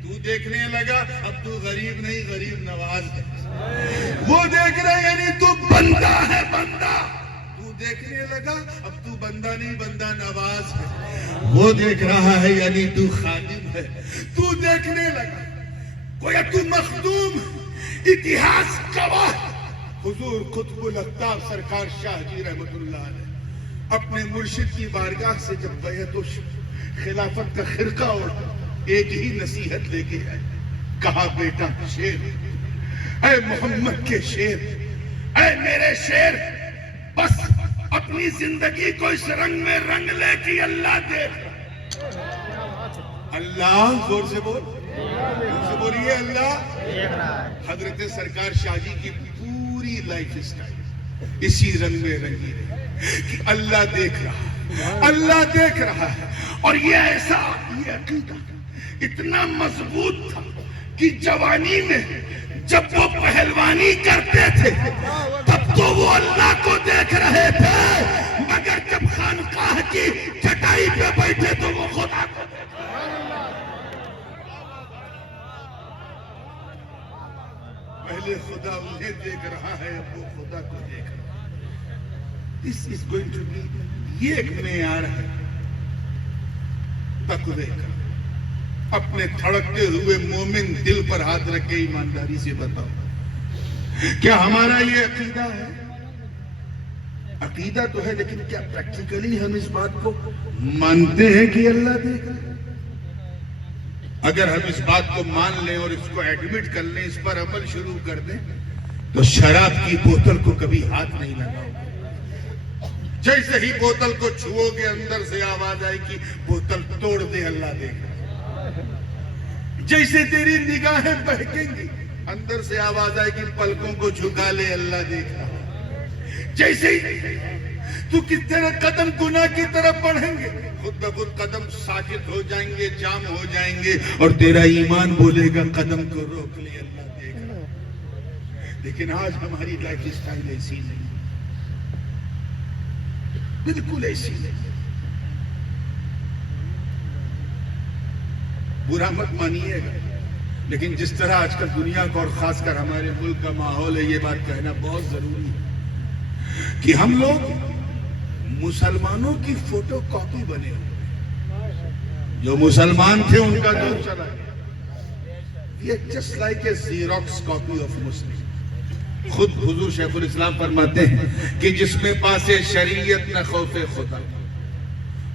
تو دیکھنے لگا، اب تو غریب نہیں، غریب نواز ہے۔ وہ دیکھ رہا یعنی تو بندہ ہے، بندہ۔ تو دیکھنے لگا، اب تو بندہ نہیں، بندہ نواز ہے۔ وہ دیکھ رہا ہے یعنی تو خادم ہے۔ تو دیکھنے لگا، گویا تو مخدوم۔ اتہاس گواہ، حضور قطب الاقطاب سرکار شاہ جی رحمت اللہ علیہ اپنے مرشد کی بارگاہ سے جب بیعت و خلافت کا خرقہ اور ایک ہی نصیحت لے کے آئے، کہا بیٹا شیر، اے محمد کے شیر، اے میرے شیر، بس اپنی زندگی کو اس رنگ میں رنگ لے کہ اللہ دیکھ رہا۔ اللہ، زور سے بول، زور سے بولیے، اللہ۔ حضرت سرکار شاہ جی کی پوری لائف اسٹائل اسی رنگ میں رنگی رہی کہ اللہ دیکھ رہا، اللہ دیکھ رہا ہے۔ اور یہ ایسا، یہ عقیدہ اتنا مضبوط تھا کہ جوانی میں جب وہ پہلوانی کرتے تھے تب تو وہ اللہ کو دیکھ رہے تھے، مگر جب خانقاہ کی چٹائی پہ بیٹھے تو وہ خدا کو دیکھ رہے تھے۔ پہلے خدا انہیں دیکھ رہا ہے، اب وہ خدا کو دیکھ رہا ہے۔ This is going to be، یہ ایک معیار ہے تقوی کا۔ اپنے دھڑکتے ہوئے مومن دل پر ہاتھ رکھ کے ایمانداری سے بتاؤ، کیا ہمارا یہ عقیدہ ہے؟ عقیدہ تو ہے لیکن کیا پریکٹیکلی ہم اس بات کو مانتے ہیں کہ اللہ دیکھ رہا ہے؟ اگر ہم اس بات کو مان لیں اور اس کو ایڈمٹ کر لیں، اس پر عمل شروع کر دیں، تو شراب کی بوتل کو کبھی ہاتھ نہیں لگاؤ گے۔ جیسے ہی بوتل کو چھوؤ گے اندر سے آواز آئے گی بوتل توڑ دے، اللہ دیکھ رہا ہے۔ جیسے تیری نگاہیں بہکیں گی اندر سے آواز آئے گی پلکوں کو جھکا لے، اللہ دیکھ رہا ہے۔ جیسے ہی تو کس طرح قدم گناہ کی طرف بڑھیں گے، خود بخود قدم ساکت ہو جائیں گے، جام ہو جائیں گے، اور تیرا ایمان بولے گا قدم کو روک لے، اللہ دیکھ رہا ہے۔ لیکن آج ہماری لائف اسٹائل ایسی نہیں، بالکل ایسی نہیں۔ برا مت مانیے گا، لیکن جس طرح آج کل دنیا کا اور خاص کر ہمارے ملک کا ماحول ہے، یہ بات کہنا بہت ضروری ہے کہ ہم لوگ مسلمانوں کی فوٹو کاپی بنے ہوئے، جو مسلمان تھے ان کا دور چلا گیا۔ یہ just like a Xerox copy of Muslim. خود حضور شیخ الاسلام فرماتے ہیں کہ جس میں پاس شریعت نہ خوف خدا،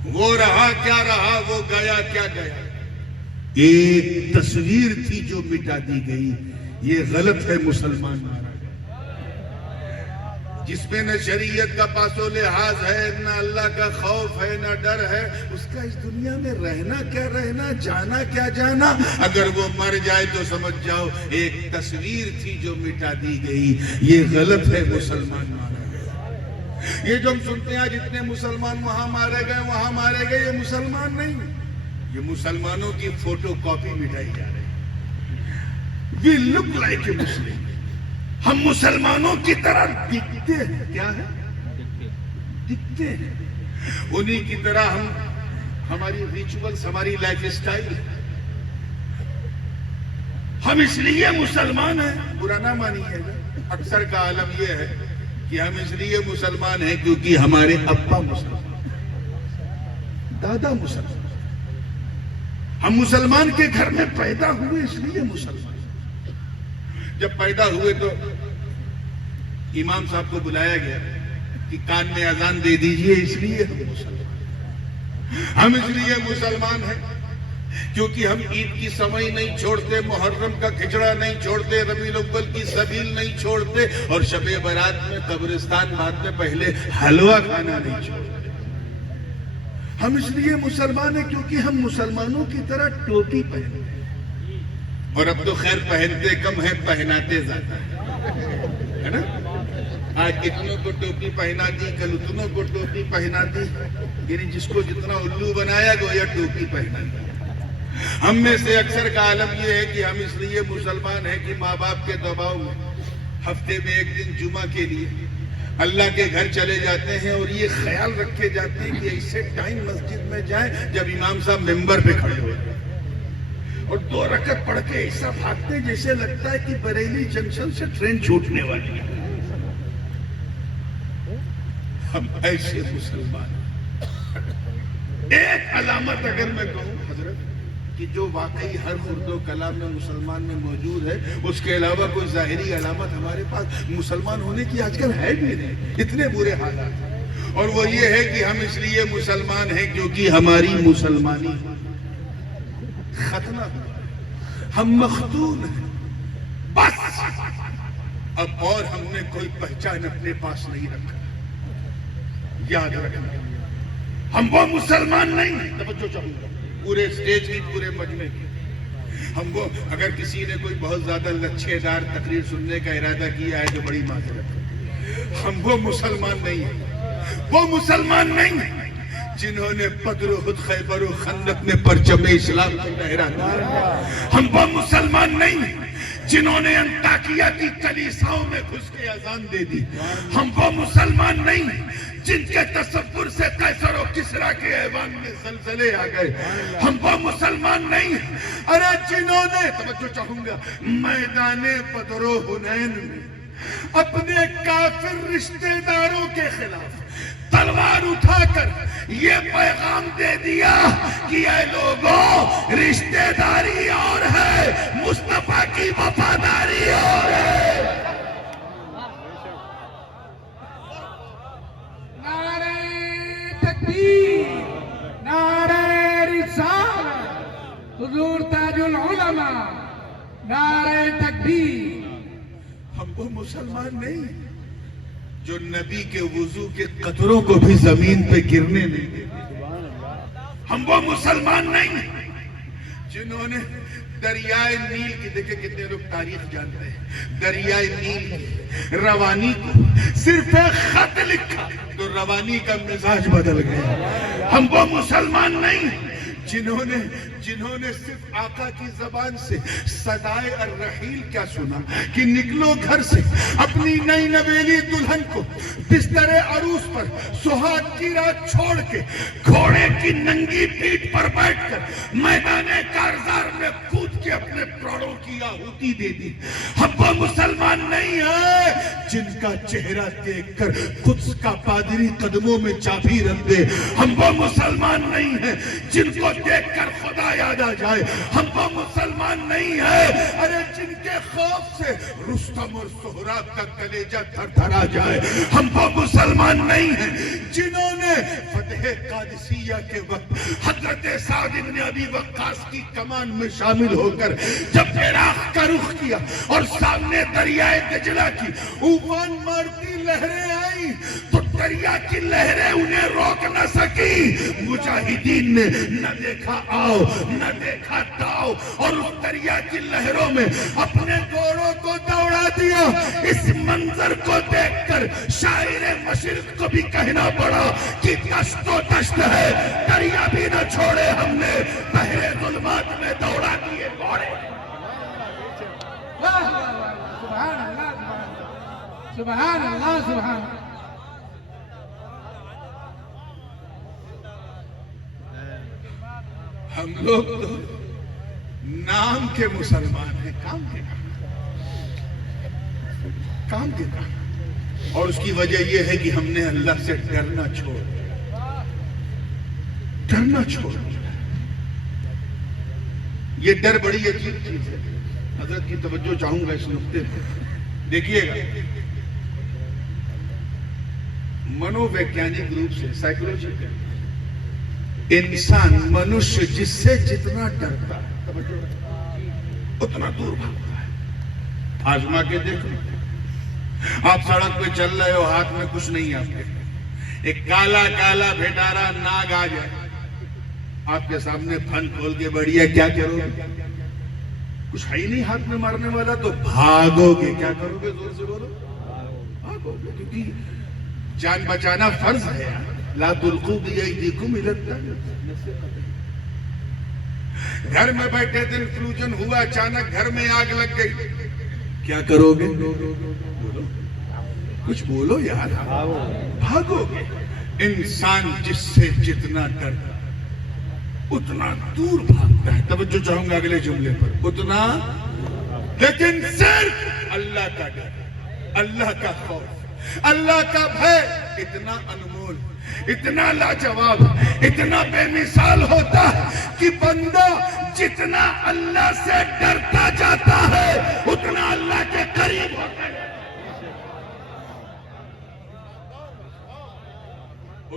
وہ رہا کیا رہا، وہ گیا کیا گیا۔ ایک تصویر تھی جو مٹا دی گئی، یہ غلط ہے، مسلمان مارا گیا۔ جس میں نہ شریعت کا پاس و لحاظ ہے، نہ اللہ کا خوف ہے، نہ ڈر ہے، اس کا اس دنیا میں رہنا کیا رہنا، جانا کیا جانا۔ اگر وہ مر جائے تو سمجھ جاؤ ایک تصویر تھی جو مٹا دی گئی، یہ غلط ہے، مسلمان مارا گیا۔ یہ جو ہم سنتے ہیں جتنے مسلمان وہاں مارے گئے وہاں مارے گئے، یہ مسلمان نہیں، یہ مسلمانوں کی فوٹو کاپی مٹائی جا رہی ہے۔ We look like a Muslim، ہم مسلمانوں کی طرح دکھتے ہیں، کیا ہے؟ دکھتے ہیں انہی کی طرح، ہماری ریچولز، ہماری لائف اسٹائل۔ ہم اس لیے مسلمان ہیں، برا نہ مانیے گا، اکثر کا عالم یہ ہے کہ ہم اس لیے مسلمان ہیں کیونکہ ہمارے ابا مسلمان، دادا مسلمان، ہم مسلمان کے گھر میں پیدا ہوئے اس لیے مسلمان۔ جب پیدا ہوئے تو امام صاحب کو بلایا گیا کہ کان میں اذان دے دیجئے، اس لیے ہم مسلمان۔ ہم اس لیے مسلمان ہیں کیونکہ ہم عید کی سمئی نہیں چھوڑتے، محرم کا کھچڑا نہیں چھوڑتے، ربیع الاول کی سبیل نہیں چھوڑتے، اور شب برات میں قبرستان بعد میں پہلے حلوہ کھانا نہیں چھوڑتے۔ ہم اس لیے مسلمان ہیں کیونکہ ہم مسلمانوں کی طرح ٹوپی پہنتے ہیں، اور اب تو خیر پہنتے کم ہے، پہناتے زیادہ ہے نا۔ آج اتنوں کو ٹوپی پہنا دی، کل اتنوں کو ٹوپی پہنا دی، یعنی جس کو جتنا الو بنایا گویا ٹوپی پہنا دی۔ ہم میں سے اکثر کا عالم یہ ہے کہ ہم اس لیے مسلمان ہیں کہ ماں باپ کے دباؤ میں ہفتے میں ایک دن جمعہ کے لیے اللہ کے گھر چلے جاتے ہیں، اور یہ خیال رکھے جاتے ہیں کہ ایسے ٹائم مسجد میں جائیں جب امام صاحب ممبر پہ کھڑے ہوئے، اور 2 رکعت پڑھ کے ایسا بھاگتے جیسے لگتا ہے کہ بریلی جنکشن سے ٹرین چھوٹنے والی ہے۔ ہم ایسے مسلمان ہیں۔ ایک علامت اگر میں کہوں حضرت کہ جو واقعی ہر خرد و کلام میں مسلمان میں موجود ہے، اس کے علاوہ کوئی ظاہری علامت ہمارے پاس مسلمان ہونے کی آج کل ہے بھی نہیں، اتنے برے حالات ہیں۔ اور وہ یہ ہے کہ ہم اس لیے مسلمان ہیں کیونکہ ہماری مسلمانی ختم ہوا، ہم مختون ہیں بس، اب اور ہم نے کوئی پہچان اپنے پاس نہیں رکھا۔ یاد رکھنا، ہم وہ مسلمان نہیں ہیں، توجہ چاہوں گا پورے اسٹیج کی، پورے مجمع کی، ہم وہ، اگر کسی نے کوئی بہت زیادہ لچھے دار تقریر سننے کا ارادہ کیا ہے تو بڑی معذرت ہے، ہم وہ مسلمان نہیں ہیں، وہ مسلمان نہیں ہیں جنہوں نے بدر و احد، خیبر و خندق میں پرچم اسلام کو لہرا دیا۔ ہم وہ مسلمان نہیں ہیں جنہوں نے انطاکیہ کی کلیساؤں میں گھس کے اذان دے دی۔ ہم وہ مسلمان نہیں ہیں جن کے تصور سے قیصر و کسریٰ کے ایوان میں زلزلے آ گئے۔ ہم وہ مسلمان نہیں ہیں ارے جنہوں نے، توجہ چاہوں گا، میدان بدر و حنین میں اپنے کافر رشتہ داروں کے خلاف تلوار اٹھا کر یہ پیغام دے دیا کہ اے لوگوں، رشتہ داری اور ہے، مصطفیٰ کی وفاداری اور ہے۔ حضور تاج العلماء، نعرہ تکبیر۔ ہم وہ مسلمان نہیں جو نبی کے وضو کے قطروں کو بھی زمین پہ گرنے نہیں دیتے۔ ہم وہ مسلمان نہیں جنہوں نے دریائے نیل کی، دیکھیں کتنے لوگ تاریخ جانتے ہیں، دریائے نیل کی روانی کو صرف ایک خط لکھا تو روانی کا مزاج بدل گیا۔ ہم وہ مسلمان نہیں جنہوں نے صرف آقا کی زبان سے صدائے الرحیل کیا سنا کہ نکلو گھر سے اپنی نئی نویلی دلہن کو بستر عروس پر سہاگ کی رات چھوڑ کے گھوڑے کی ننگی پیٹھ پر بیٹھ کر میدان کارزار میں کود کے اپنے پراڑوں کی آہوتی دے دی۔ ہم وہ مسلمان نہیں ہیں جن کا چہرہ دیکھ کر قدس کا پادری قدموں میں چابی رکھ دے۔ ہم وہ مسلمان نہیں ہیں جن کو دیکھ کر خدا یاد آ جائے۔ ہم وہ مسلمان نہیں ہیں ارے جن کے خوف سے رستم اور سہراب کا کلیجہ تھر تھرا جائے۔ ہم وہ مسلمان نہیں ہیں جنہوں نے فتح قادسیہ کے وقت حضرت سعد بن ابی وقاص کی کمان میں شامل ہو کر جب عراق کا رخ کیا اور سامنے دریائے دجلہ کی اوفان مارتی لہریں آئیں تو دریا کی لہریں انہیں روک نہ سکی۔ مجاہدین نے نہ دیکھا آؤ نہ دیکھا تاؤ اور اس دریا کی لہروں میں اپنے گھوڑوں کو دوڑا دیا۔ اس منظر کو دیکھ کر شاعر مشرق کو بھی کہنا پڑا کہ دشت و دشت ہے، دریا بھی نہ چھوڑے ہم نے، بحر ظلمات میں دوڑا دیے گھوڑے۔ سبحان اللہ، سبحان اللہ، سبحان اللہ۔ ہم لوگ تو نام کے مسلمان ہیں، کام کے کام کے کام، اور اس کی وجہ یہ ہے کہ ہم نے اللہ سے ڈرنا چھوڑ دیا۔ یہ ڈر بڑی عجیب چیز ہے۔ حضرت کی توجہ چاہوں گا اس نقطے پہ، دیکھیے گا منو ویگیانک روپ سے، سائیکولوجی کا انسان منشیہ جس سے جتنا ڈرتا ہے اتنا دور بھاگتا ہے۔ آزما کے دیکھو، آپ سڑک پہ چل رہے ہو، ہاتھ میں کچھ نہیں، آپ کے ایک کالا کالا بھیٹارا ناگ آ جائے آپ کے سامنے، پھن کھول کے بڑھیا، کیا کرو گے؟ کچھ ہے ہی نہیں ہاتھ میں مارنے والا تو بھاگو گے۔ کیا کرو گے؟ زور سے بولو، بھاگو گے، کیونکہ جان بچانا فرض ہے۔ لا تلقوا بأيديكم إلى التهلكة۔ گھر میں بیٹھے دن فلوجن ہوا، اچانک گھر میں آگ لگ گئی، کیا کرو گے؟ بولو، کچھ بولو یار، بھاگو گے۔ انسان جس سے جتنا ڈرتا اتنا دور بھاگتا ہے۔ توجہ چاہوں گا اگلے جملے پر، اتنا، لیکن صرف اللہ کا ڈر، اللہ کا خوف، اللہ کا بھے اتنا انمول، اتنا لاجواب، اتنا بے مثال ہوتا ہے کہ بندہ جتنا اللہ سے ڈرتا جاتا ہے اتنا اللہ کے قریب ہوتا ہے،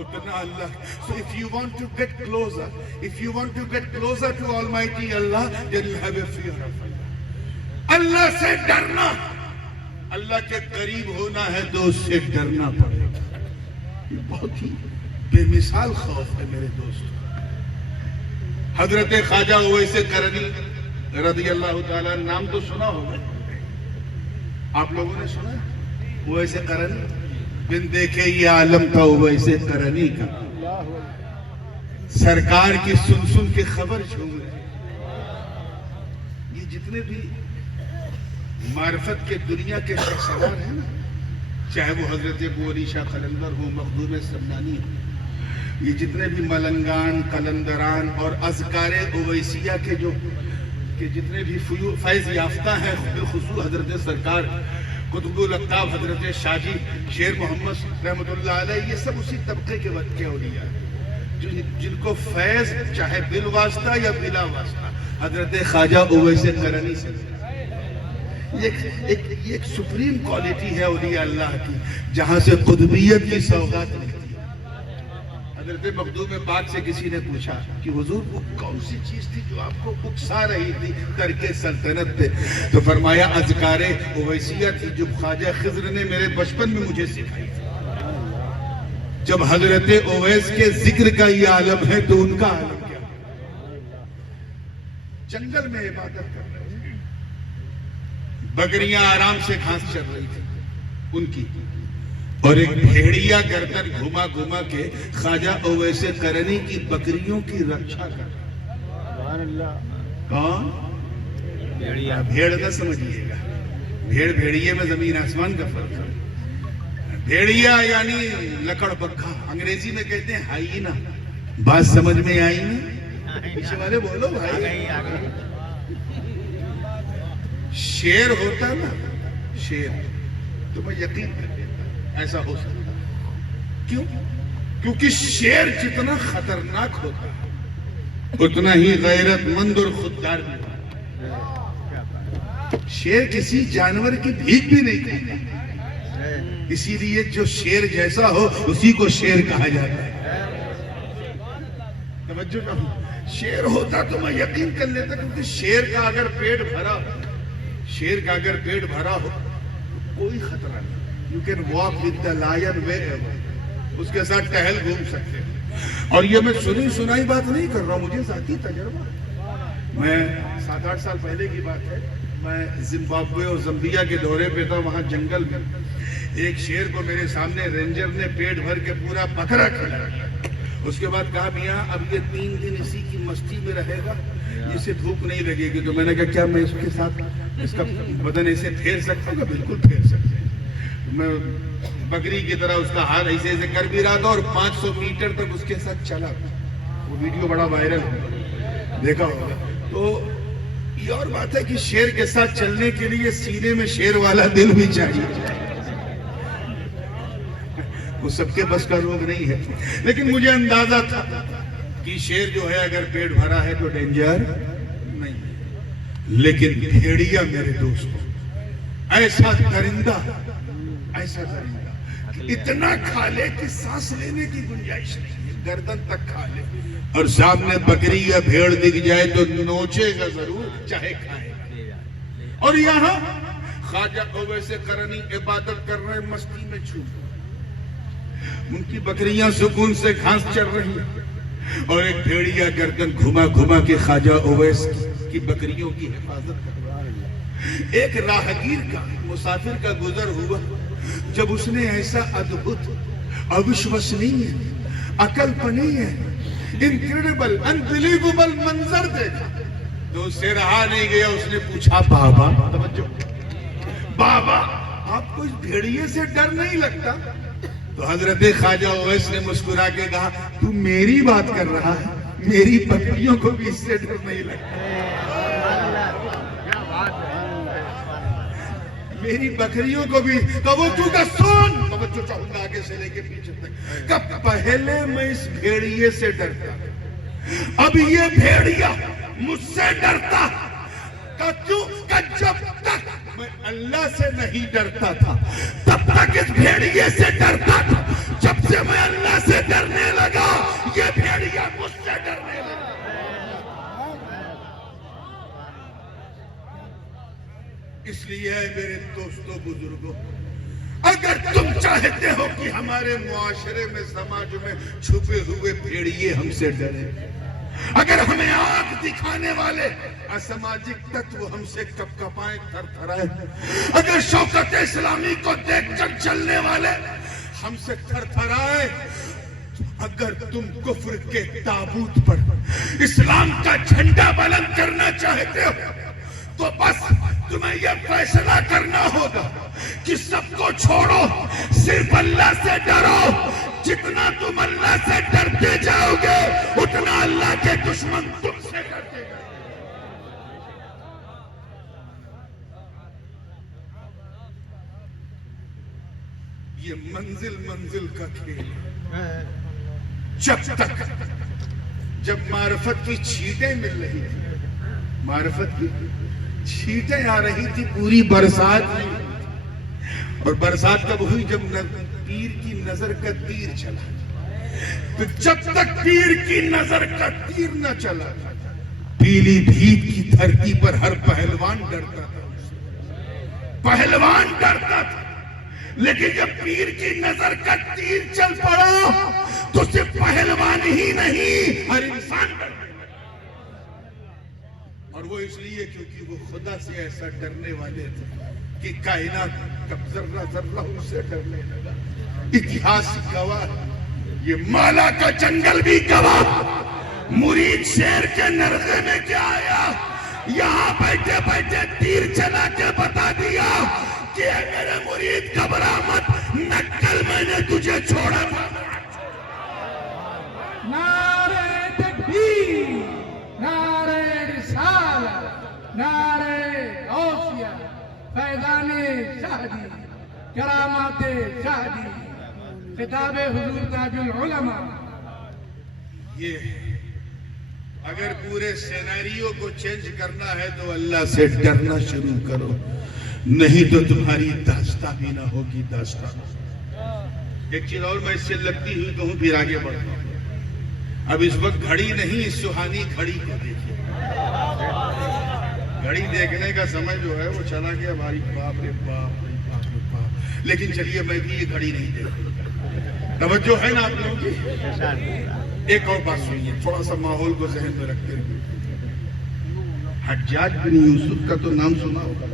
اتنا اللہ۔ So if you want to get closer, if you want to get closer to Almighty Allah, then you have a fear of Allah۔ اللہ سے ڈرنا، اللہ کے قریب ہونا ہے تو اس سے ڈرنا پڑے گا۔ یہ بہت ہی بے مثال خوف ہے میرے دوست۔ حضرت خواجہ اویس کرنی رضی اللہ تعالیٰ، نام تو سنا ہوگا، آپ لوگوں نے سنا اویس کرنی؟ بن دیکھے یہ عالم تھا اویس کرنی کا، سرکار کی سن سن کے خبر چھوڑ رہے۔ یہ جتنے بھی معرفت کے دنیا کے شخصیات ہیں نا، چاہے وہ حضرت ابو علی شاہ قلندر ہو، مخدوم سمنانی ہو، یہ جتنے بھی ملنگان، قلندران اور اذکار اویسیہ کے جتنے بھی فیض یافتہ ہیں، بالخصوص حضرت سرکار قطب الاقطاب حضرت شاہ جی شیر محمد رحمۃ اللہ علیہ، یہ سب اسی طبقے کے وقت کے اولیاء ہیں جن کو فیض چاہے بالواسطہ یا بلا واسطہ حضرت خواجہ اویس کرنی سے، یہ ایک سپریم کوالٹی ہے اولیاء اللہ کی، جہاں سے قطبیت کی سوغات ملتی ہے۔ حضرت مخدوم پاک سے کسی نے پوچھا کہ حضور وہ کون سی چیز تھی جو آپ کو اکسا رہی تھی ترک سلطنت پہ؟ تو فرمایا اذکار اویسیہ تھی جو خواجہ خضر نے میرے بچپن میں مجھے سکھائی تھی. جب حضرت اویس کے ذکر کا یہ عالم ہے تو ان کا عالم کیا؟ جنگل میں عبادت کر رہے تھے, بکریاں آرام سے گھاس چر رہی تھی ان کی, اور ایک بھیڑیا گردن گھما گھما کے خواجہ اویس قرنی کی بکریوں کی رکشا کر رہا. کون؟ بھیڑ نہ سمجھیے گا, بھیڑ بھیڑیے میں زمین آسمان کا فرق ہے. بھیڑیا یعنی لکڑ پکھا, انگریزی میں کہتے ہیں ہائینا. بات سمجھ میں آئی نا؟ پیچھے والے بولو بھائی. شیر ہوتا نا, شیر, تو میں یقین کر لیتا ایسا ہو سکتا. کیوں؟ کیونکہ شیر جتنا خطرناک ہوتا ہے اتنا ہی غیرت مند اور خوددار بھی ہوتا ہے. شیر کسی جانور کی بھیک بھی نہیں کھاتا, اسی لیے جو شیر جیسا ہو اسی کو شیر کہا جاتا ہے. توجہ نہ ہو, شیر ہوتا تو میں یقین کر لیتا, کیونکہ شیر کا اگر پیٹ بھرا ہو, شیر کا اگر پیٹ بھرا ہو کوئی خطرہ نہیں. You can walk with the lion wherever. اس کے ساتھ ٹہل گھوم سکتے ہیں. اور یہ میں سنی سنائی بات نہیں کر رہا ہوں, مجھے ذاتی تجربہ. میں 7-8 سال پہلے کی بات ہے, میں زمبابوے اور زمبیا کے دورے پہ تھا. وہاں جنگل میں ایک شیر کو میرے سامنے رینجر نے پیٹ بھر کے پورا بکرا کھلا رکھا. اس کے بعد کہا میاں اب یہ 3 دن اسی کی مستی میں رہے گا, اسے بھوک نہیں لگے گی. تو میں نے کہا کیا میں اس کے ساتھ اس کا بدن ایسے پھیر سکتا ہوں؟ بالکل پھیر سکتے ہیں. میں بکری کی طرح اس کا ہاتھ ایسے ایسے کر بھی رہا تھا اور 500 میٹر تک اس کے ساتھ چلا. وہ ویڈیو بڑا وائرل ہے, دیکھا ہوگا. تو یہ اور بات ہے کہ شیر کے ساتھ چلنے کے لیے سینے میں شیر والا دل بھی چاہیے. وہ سب کے بس کا روگ نہیں ہے, لیکن مجھے اندازہ تھا کہ شیر جو ہے اگر پیٹ بھرا ہے تو ڈینجر نہیں. لیکن بھیڑیا میرے دوستوں ایسا درندہ کہ اتنا کھا لے کہ سانس لینے کی گنجائش نہیں, گردن تک کھا لے, اور سامنے بکری یا بھیڑ دکھ جائے تو نوچے گا ضرور چاہے کھائے. اور یہاں خواجہ اویس قرنی عبادت کر رہے, مستی میں چھوٹ, ان کی بکریاں سکون سے گھاس چر رہی ہیں, اور ایک بھیڑیا گردن گھما گھما کے خواجہ اویس کی بکریوں کی حفاظت کر رہا ہے. ایک راہگیر کا, مسافر کا گزر ہوا. جب اس نے ایسا ادبھت, اوشوسنیہ, عقل پنیہ, انکریڈیبل, انبلیویبل منظر دیکھا تو اس سے رہا نہیں گیا. اس نے پوچھا بابا, توجہ, بابا آپ کو اس بھیڑیے سے ڈر نہیں لگتا؟ تو حضرت خواجہ اویس نے مسکرا کے کہا تو میری بات کر رہا ہے, میری بکریوں کو بھی اس سے ڈر نہیں لگتا. میری بکریوں کو بھی. توجہ کا سن, توجہ چاہوں گا آگے سے لے کے پیچھے تک. کہ پہلے میں اس بھیڑیے سے ڈرتا, اب یہ بھیڑیا مجھ سے ڈرتا. کیوں؟ کہ جب تک میں اللہ سے نہیں ڈرتا تھا تب تک اس بھیڑیے سے ڈرتا تھا. جب سے میں اللہ سے ڈرنے لگا یہ بھیڑیا مجھ سے ڈرنے لگا. اس لیے میرے دوستوں بزرگوں, اگر تم چاہتے ہو کہ ہمارے معاشرے میں, سماج میں چھپے ہوئے بھیڑیے ہم سے ڈرے, اگر ہمیں آنکھ دکھانے والے اسماجک تتو ہم سے کپ کپائیں, تھر تھرائیں, اگر شوکت اسلامی کو دیکھ کر چلنے والے ہم سے تھر تھرائیں, اگر تم کفر کے تابوت پر اسلام کا جھنڈا بلند کرنا چاہتے ہو تو بس تمہیں یہ فیصلہ کرنا ہوگا کہ سب کو چھوڑو, صرف اللہ سے ڈرو. جتنا تم اللہ سے ڈرتے جاؤ گے اتنا اللہ کے دشمن تم سے ڈرتے جائیں گے. یہ منزل کا کھیل. جب معرفت کی چھینٹیں مل رہی تھی, معرفت کی چھینٹیں آ رہی تھی, پوری برسات نہیں. اور برسات کب ہوئی؟ جب پیر کی نظر کا تیر چلا. تو جب تک پیر کی نظر کا تیر نہ چلا پیلی بھیت کی دھرتی پر ہر پہلوان ڈرتا تھا، پہلوان ڈرتا تھا، لیکن جب پیر کی نظر کا تیر چل پڑا تو صرف پہلوان ہی نہیں ہر انسان ڈرتا، اور وہ اس لیے کیونکہ وہ خدا سے ایسا ڈرنے والے تھے کہ کائنات کا ذرہ ذرہ ان سے ڈرنے لگا۔ اتہاس گواہ، یہ مالا کا جنگل بھی گواہ، مرید شیر کے نرغے میں کیا آیا، یہاں بیٹھے بیٹھے تیر چلا کے بتا دیا کہ اے میرے مرید گھبرا مت، نہ کل میں نے تجھے چھوڑا تھا۔ نعرہ تکبیر، نعرہ رسالت، نعرہ غوثیہ، فیضان شاہدی، کرامات شاہدی، خطاب حضور تاج العلماء۔ یہ اگر پورے سیناریو کو چینج کرنا ہے تو اللہ سے ڈرنا شروع کرو، نہیں تو تمہاری داستان بھی نہ ہوگی داستان۔ ایک چیز اور میں اس سے لگتی ہوئی کہوں پھر آگے بڑھتا ہوں۔ اب اس وقت گھڑی نہیں، اس سہانی گھڑی کو دیکھیں۔ گھڑی دیکھنے کا سمے جو ہے وہ چلا گیا، بھائی باپ رے باپ رے باپ رے باپ۔ لیکن چلیے میں بھی یہ گھڑی نہیں دیکھوں، توجہ ہے نا آپ لوگوں کی؟ ایک اور بات سنیے، تھوڑا سا ماحول کو ذہن میں رکھتے ہوئے۔ حجاج بن یوسف کا تو نام سنا ہوگا۔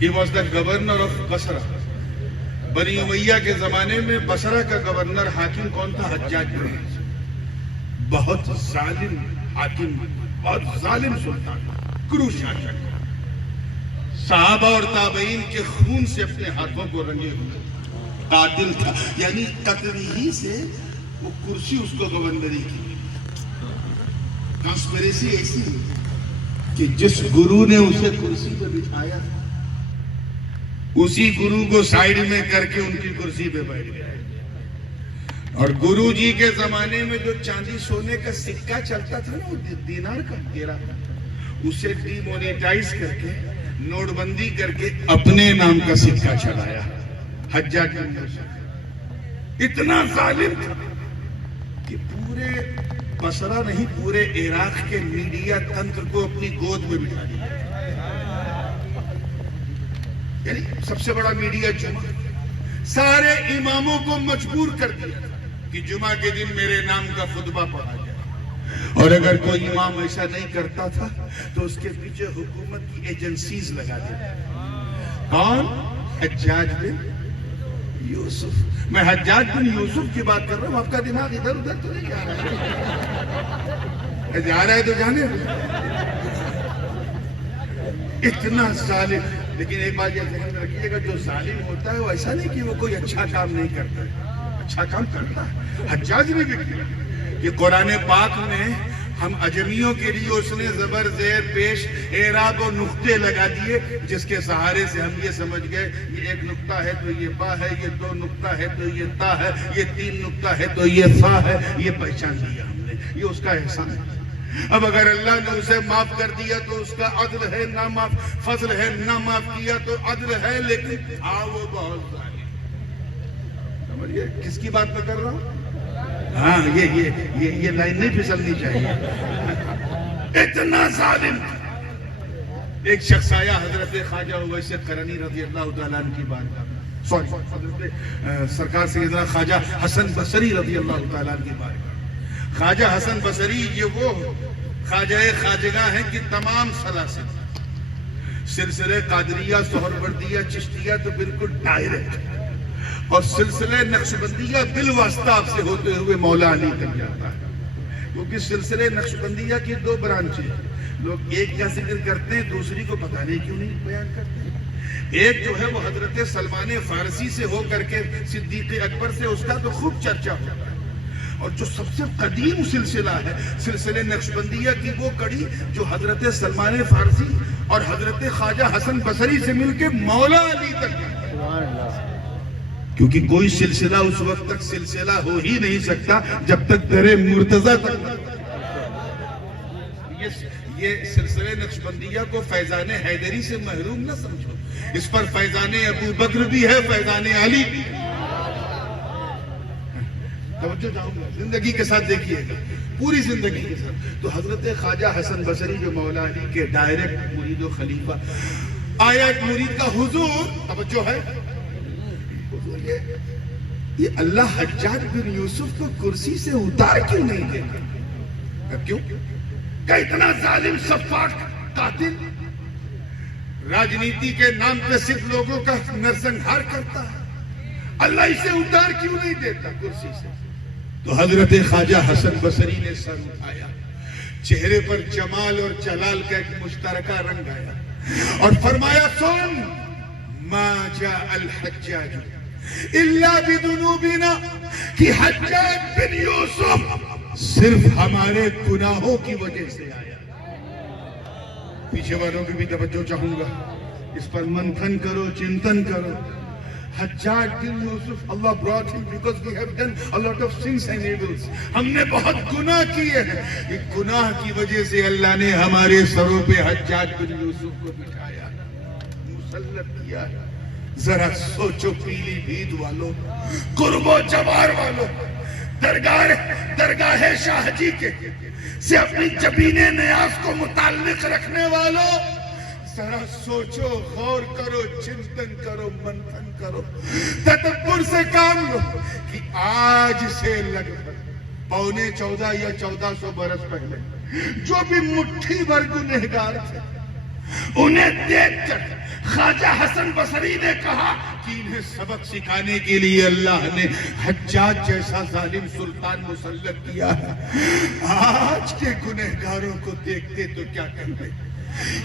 He was the governor of Basra۔ بنی امیہ کے زمانے میں بصرہ کا گورنر حاکم کون تھا؟ حجاج بن یوسف۔ بہت ظالم حاکم، بہت ظالم سلطان، کرو شاشک، صحابہ اور تابعین کے خون سے اپنے ہاتھوں کو رنگے ہوئے قاتل تھا، یعنی قتل ہی سے وہ کرسی اس کو گورنری کی۔ کانسپریسی ایسی کہ جس گرو نے اسے کرسی پہ بٹھایا اسی گرو کو سائیڈ میں کر کے ان کی کرسی پہ بیٹھ گیا۔ اور گرو جی کے زمانے میں جو چاندی سونے کا سکہ چلتا تھا نا، وہ دینار کا گیرا، اسے ڈی مونیٹائز کر کے نوٹ بندی کر کے اپنے نام کا سکہ چلایا۔ حجاج بن یوسف اتنا ظالم تھا کہ پورے بصرہ نہیں، پورے عراق کے میڈیا تنتر کو اپنی گود میں بٹھا دیا۔ یعنی سب سے بڑا میڈیا جمعہ، سارے اماموں کو مجبور کر دیا کہ جمعہ کے دن میرے نام کا خطبہ پڑھا جائے، اور اگر کوئی امام ایسا نہیں کرتا تھا تو اس کے پیچھے حکومت کی ایجنسیز لگا دی۔ کون؟ حجاج بن یوسف۔ میں حجاج بن یوسف کی بات کر رہا ہوں، آپ کا دماغ ادھر ادھر تو نہیں جا رہا، جا رہا ہے تو جانے۔ اتنا ظالم، لیکن ایک بات یہ ذہن میں رکھیے گا، جو ظالم ہوتا ہے وہ ایسا نہیں کہ وہ کوئی اچھا کام نہیں کرتا ہے، اچھا کام کرتا ہے۔ حجاج نے بھی کیا، یہ قرآن پاک میں ہم عجمیوں کے لیے اس نے زبر زیر پیش اعراب و نقطے لگا دیے، جس کے سہارے سے ہم یہ سمجھ گئے یہ ایک نقطہ ہے تو یہ با ہے، یہ دو نقطہ ہے تو یہ تا ہے، یہ تین نقطہ ہے تو یہ سا ہے، یہ پہچان لیا ہم نے، یہ اس کا احسان ہے۔ اب اگر اللہ نے اسے معاف کر دیا تو اس کا عدل ہے، نہ معاف فضل ہے، نہ معاف کیا تو عدل ہے، لیکن وہ بہت ظالم۔ سمجھئے کس کی بات میں کر رہا ہوں؟ ہاں یہ لائن نہیں پھسلنی چاہیے۔ اتنا ظالم۔ ایک شخص آیا حضرت خواجہ اویس قرنی رضی اللہ تعالیٰ عنہ کی بات، حضرت سرکار سیدنا خواجہ حسن بصری رضی اللہ تعالیٰ عنہ کی بات۔ خواجہ حسن بصری یہ وہ خواجہ خواجگاہ ہیں کہ تمام سلاسل سلسلے قادریہ، سہروردیہ، چشتیہ تو بالکل ڈائریکٹ، اور سلسلے نقشبندیہ بالواسطہ سے ہوتے ہوئے مولا علی تک جاتا ہے، کیونکہ سلسلے نقشبندیہ کی دو برانچیں، لوگ ایک کا ذکر کرتے ہیں، دوسری کو پتہ نہیں کیوں نہیں بیان کرتے۔ ایک جو ہے وہ حضرت سلمان فارسی سے ہو کر کے صدیق اکبر سے، اس کا تو خوب چرچا ہوتا ہے، اور جو سب سے قدیم سلسلہ ہے سلسلے نقشبندیہ کی وہ کڑی جو حضرت سلمان فارسی اور حضرت خواجہ حسن بصری سے مل کے مولا علی تک جاتا ہے، کیونکہ کوئی سلسلہ اس وقت تک سلسلہ ہو ہی نہیں سکتا جب تک در مرتضیٰ تک۔ یہ سلسلے نقشبندیہ کو فیضان حیدری سے محروم نہ سمجھو، اس پر فیضان ابو بکر بھی ہے، فیضان علی بھی ہے۔ توجہ چاہوں گا، زندگی کے ساتھ دیکھیے گا، پوری زندگی کے ساتھ. تو حضرت خواجہ حسن بصری جو مولا علی کے ڈائریکٹ مرید و خلیفہ، آیا ایک مرید کا حضور، توجہ ہے، حضور یہ اللہ حجاج بن یوسف کو کرسی سے اتار کیوں نہیں دیتا؟ کیوں کہ اتنا ظالم سفاک قاتل راجنیتی کے نام پہ صرف لوگوں کا نرسنہار کرتا ہے، اللہ اسے اتار کیوں نہیں دیتا کرسی سے؟ تو حضرت خواجہ حسن بصری نے سر اٹھایا، چہرے پر جمال اور جلال کا ایک مشترکہ رنگ آیا اور فرمایا سن ما جاء الحجاج الا بذنوبنا، کہ حجاج بن یوسف صرف ہمارے گناہوں کی وجہ سے آیا. پیچھے والوں کی بھی توجہ چاہوں گا، اس پر منتھن کرو، چنتن کرو. حجاج بن یوسف Allah brought him because we have done a lot of sins and evils. ہم نے بہت گناہ کیے ہیں، ایک گناہ کی وجہ سے اللہ نے ہمارے سروں پہ حجاج بن یوسف کو بٹھایا، مسلط کیا. ذرا سوچو پیلی بھیت والوں، قرب و جوار والوں، درگاہ شاہ جی کے سے اپنی جبین نیاز کو متعلق رکھنے والوں، ذرا سوچو، غور کرو، چنتن کرو، منتھن کرو، تدبر سے کام لو کہ آج سے لگ بھگ 14.5 یا 1400 برس پہلے جو بھی مٹھی بھر گنہگار تھے، انہیں دیکھ کر خواجہ حسن بصری نے کہا کہ انہیں سبق سکھانے کے لیے اللہ نے حجاج جیسا ظالم سلطان مسلط کیا ہے. آج کے گنہگاروں کو دیکھتے تو کیا کہتے،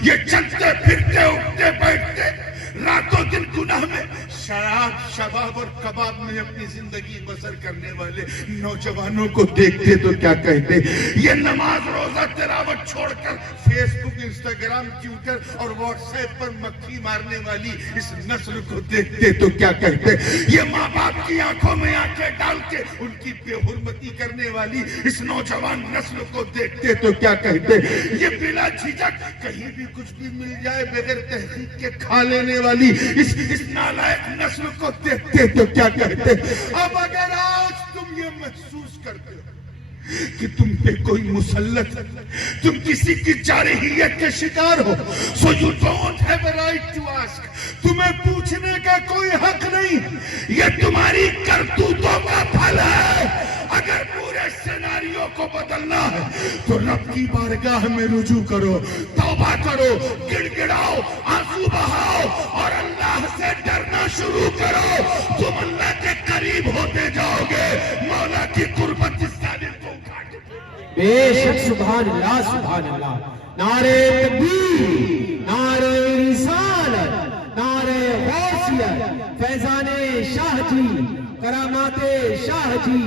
یہ چلتے پھرتے اٹھتے بیٹھتے راتوں دن گناہ میں شراب شباب اور کباب میں اپنی زندگی بسر کرنے والے نوجوانوں کو دیکھتے تو کیا کہتے، یہ نماز روزہ تلاوت چھوڑ کر فیس بک، انسٹاگرام، ٹویٹر اور واٹس ایپ پر مکھی مارنے والی اس نسل کو دیکھتے تو کیا کہتے، یہ ماں باپ کی آنکھوں میں آنکھیں ڈال کے ان کی بے حرمتی کرنے والی اس نوجوان نسل کو دیکھتے تو کیا کہتے، یہ بلا جھجک کہیں بھی کچھ بھی مل جائے بغیر تحقیق کے کھا لینے والی اس نالائق نسل کو دیکھتے تو کیا کہتے. اب اگر آج تم یہ محسوس کرتے ہو کہ تم پہ کوئی مسلط ہے، تم کسی کی جارحیت کے شکار ہو، so you don't have a right to ask. تمہیں پوچھنے کا کوئی حق نہیں، یہ تمہاری کرتوتوں کا پھل ہے. اگر پورے سیناریو کو بدلنا ہے تو رب کی بارگاہ میں رجوع کرو، توبہ کرو، گڑ گڑاؤ، آنسو بہاؤ اور اللہ سے ڈرنا شروع کرو. تم اللہ کے قریب ہوتے جاؤ گے. مولا کی قربت اس ظالم کو اٹھا کے بے شک. سبحان اللہ، سبحان اللہ. نعرہ تکبیر، نعرہ رسالت، نعرہ غوثیت، فیضان شاہ جی، کرامات شاہ جی،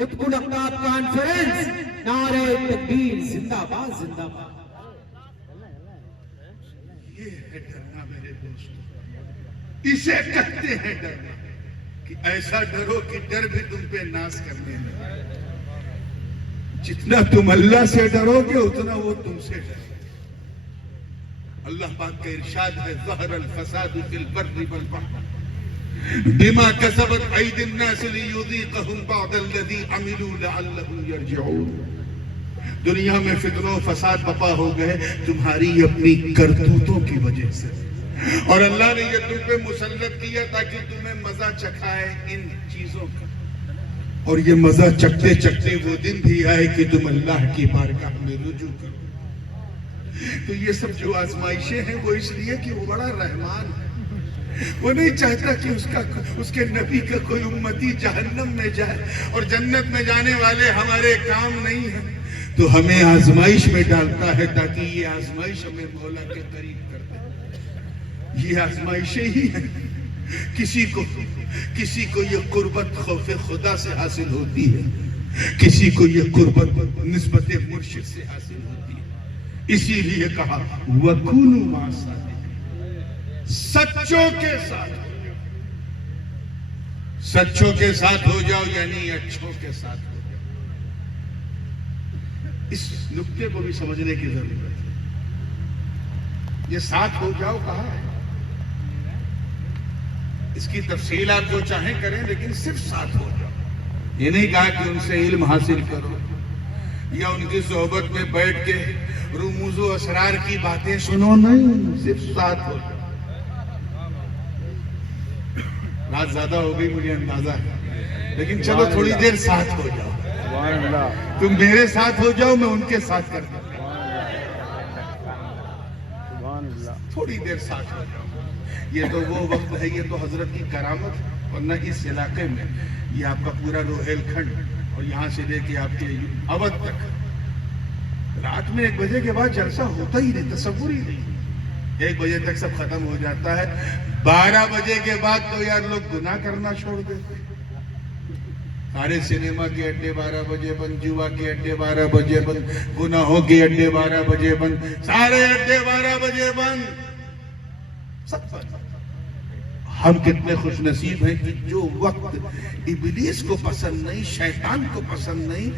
اتقن اقتاب کانفرنس، نعرہ تکبیر، زندہ باد، زندہ باد. یہ ہے ڈرنا میرے دوستو، اسے کہتے ہیں ڈرنا، کہ ایسا ڈرو کہ ڈر بھی تم پہ ناز کرنے لگے. جتنا تم اللہ سے ڈرو گے اتنا وہ تم سے ڈرے. اللہ پاک کا ارشاد ہے ظہر الفساد فی البر والبحر بما کسبت ایدی الناس لیذیقہم بعض الذی عملوا لعلہم یرجعون. دنیا میں فتنہ و فساد بپا ہو گئے تمہاری اپنی کرتوتوں کی وجہ سے، اور اللہ نے یہ تم پہ مسلط کیا تاکہ تمہیں مزہ چکھائے ان چیزوں کا. اور یہ مزہ چکھتے چکھتے وہ دن بھی آئے کہ تم اللہ کی بارگاہ میں رجوع کرو. تو یہ سب جو آزمائشیں ہیں وہ اس لیے کہ وہ بڑا رحمان ہے. وہ نہیں چاہتا کہ اس کے نبی کا کوئی امتی جہنم میں جائے اور جنت میں جانے والے ہمارے کام نہیں ہیں. تو ہمیں آزمائش میں ڈالتا ہے تاکہ یہ آزمائش ہمیں مولا کے قریب کر دے. یہ آزمائشیں ہی ہیں. کسی کو یہ قربت خوف خدا سے حاصل ہوتی ہے، کسی کو یہ قربت نسبت مرشد سے حاصل ہوتی ہے. اسی لیے کہا وَكُونُوا مَعَ الصَّادِقِينَ، سچوں کے ساتھ، سچوں کے ساتھ ہو جاؤ یعنی اچھوں کے ساتھ ہو جاؤ. اس نکتے کو بھی سمجھنے کی ضرورت ہے. یہ ساتھ ہو جاؤ کہا ہے، اس کی تفصیل آپ جو چاہیں کریں لیکن صرف ساتھ ہو جاؤ. یہ نہیں کہا کہ ان سے علم حاصل کرو یا ان کی صحبت میں بیٹھ کے رموز و اسرار کی باتیں سنو، نہیں، صرف ساتھ ہو جاؤ۔ رات زیادہ ہو گئی مجھے اندازہ ہے، لیکن چلو تھوڑی دیر ساتھ ہو جاؤ، تم میرے ساتھ ہو جاؤ، میں ان کے ساتھ کرتا ہوں، تھوڑی دیر ساتھ ہو جاؤ۔ یہ تو وہ وقت ہے، یہ تو حضرت کی کرامت، ورنہ اس علاقے میں یہ آپ کا پورا روہیل کھنڈ اور یہاں سے لے کے آپ کے اودھ تک رات میں 1 بجے کے بعد جلسہ ہوتا ہی نہیں، تصور ہی نہیں۔ 1 بجے تک سب ختم ہو جاتا ہے، 12 بجے کے بعد تو یار لوگ گناہ کرنا چھوڑ دیتے، سارے سنیما کے اڈے 12 بجے بند، جوا کے اڈے 12 بجے بند، گناہوں کے اڈے 12 بجے بند، سارے اڈے 12 بجے بند، سب بند۔ ہم کتنے خوش نصیب ہیں کہ جو وقت ابلیس کو پسند نہیں، شیطان کو پسند نہیں،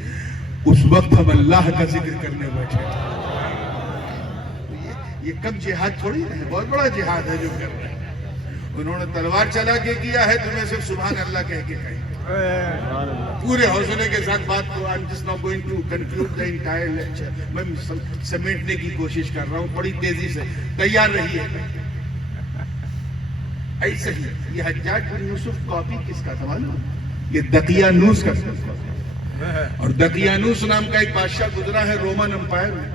اس وقت ہم اللہ کا ذکر کرنے بیٹھے۔ یہ کم جہاد تھوڑی ہے، بہت بڑا جہاد ہے جو کر رہے ہیں۔ انہوں نے تلوار چلا کے کیا ہے، تمہیں صرف سبحان اللہ کہہ کے کہیں پورے حوصلے کے ساتھ بات کو۔ I'm just not going to conclude the entire lecture، میں سمیٹنے کی کوشش کر رہا ہوں، بڑی تیزی سے تیار رہیے۔ ایسے ہی یہ حجاج بن یوسف کاپی کس کا تھا معلوم؟ یہ دقیانوس کا تھا، اور دقیانوس نام کا ایک بادشاہ گزرا ہے رومن امپائر میں۔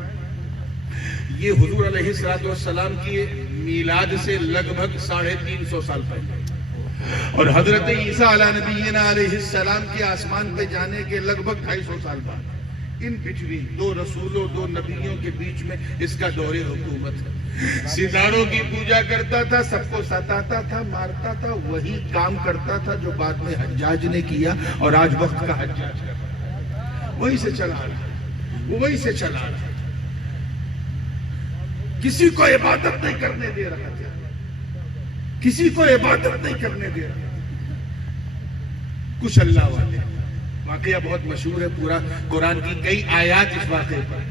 یہ حضور علیہ السلام کی میلاد سے لگ بھگ 350 سال پہلے، اور حضرت عیسیٰ علیہ نبینا علیہ السلام کے آسمان پہ جانے کے لگ بھگ 250 سال بعد۔ ان بٹوین 2 رسولوں 2 نبیوں کے بیچ میں اس کا دور حکومت ہے۔ ستاروں کی پوجا کرتا تھا، سب کو ستاتا تھا، مارتا تھا، وہی کام کرتا تھا جو بعد میں حجاج نے کیا، اور آج وقت کا حجاج کر رہا ہے، وہی سے چلا رہا، وہی سے چلا رہا، کسی کو عبادت نہیں کرنے دے رہا تھا، کسی کو عبادت نہیں کرنے دے رہا۔ کچھ اللہ والے، واقعہ بہت مشہور ہے، پورا قرآن کی کئی آیات اس واقعے پر،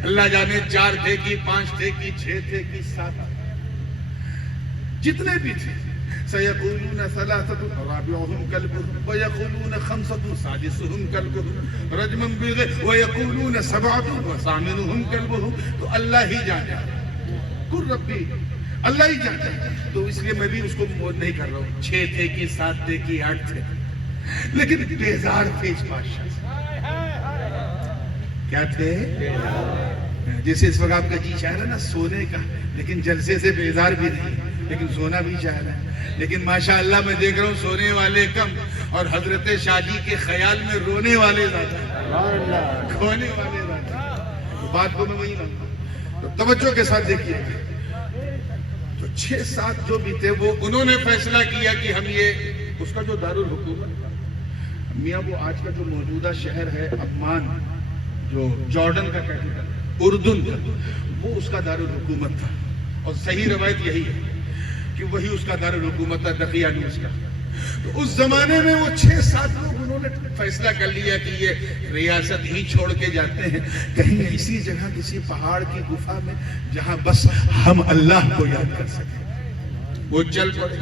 اللہ جانے 4 تھے کہ 5 تھے کہ 6 تھے کہ 7، جتنے بھی تھے۔ سَيَقُولُونَ ثَلَاثَةٌ رَابِعُهُمْ كَلْبُهُمْ وَيَقُولُونَ خَمْسَةٌ سَادِسُهُمْ كَلْبُهُمْ رَجْمًا بِالْغَيْبِ وَيَقُولُونَ سَبْعَةٌ وَثَامِنُهُمْ كَلْبُهُمْ، تو اللہ ہی جانے، قُلْ رَبِّي، اللہ ہی جانے۔ تو اس لیے میں بھی اس کو نہیں کر رہا ہوں، 6 تھے کہ 7 تھے کہ 8 تھے، لیکن بیزار تھے اس بادشاہ سے۔ کیا تھے؟ جیسے اس وقت آپ کا جی چاہ رہا ہے نا سونے کا، لیکن جلسے سے بیزار بھی نہیں، لیکن سونا بھی چاہ رہا ہے۔ لیکن ماشاءاللہ میں دیکھ رہا ہوں سونے والے کم، اور حضرت شاہ جی کے خیال میں رونے والے زیادہ، کھونے والے زیادہ۔ بات کو میں وہی لاؤں، تو توجہ کے ساتھ دیکھیے۔ تو 6-7 جو بھی تھے وہ انہوں نے فیصلہ کیا کہ ہم یہ اس کا جو دارالحکومت میاں، وہ آج کا جو موجودہ شہر ہے عمان، جو جارڈن کا کیپٹل، اردن کا، وہ اس کا دارالحکومت تھا، اور صحیح روایت یہی ہے کہ وہی اس کا دارالحکومت تھا، دقیانوس کا۔ تو اس زمانے میں وہ 6-7 لوگ انہوں نے فیصلہ کر لیا کہ یہ ریاست ہی چھوڑ کے جاتے ہیں کہیں ایسی جگہ، کسی پہاڑ کی گفا میں جہاں بس ہم اللہ کو یاد کر سکیں۔ وہ چل پڑے،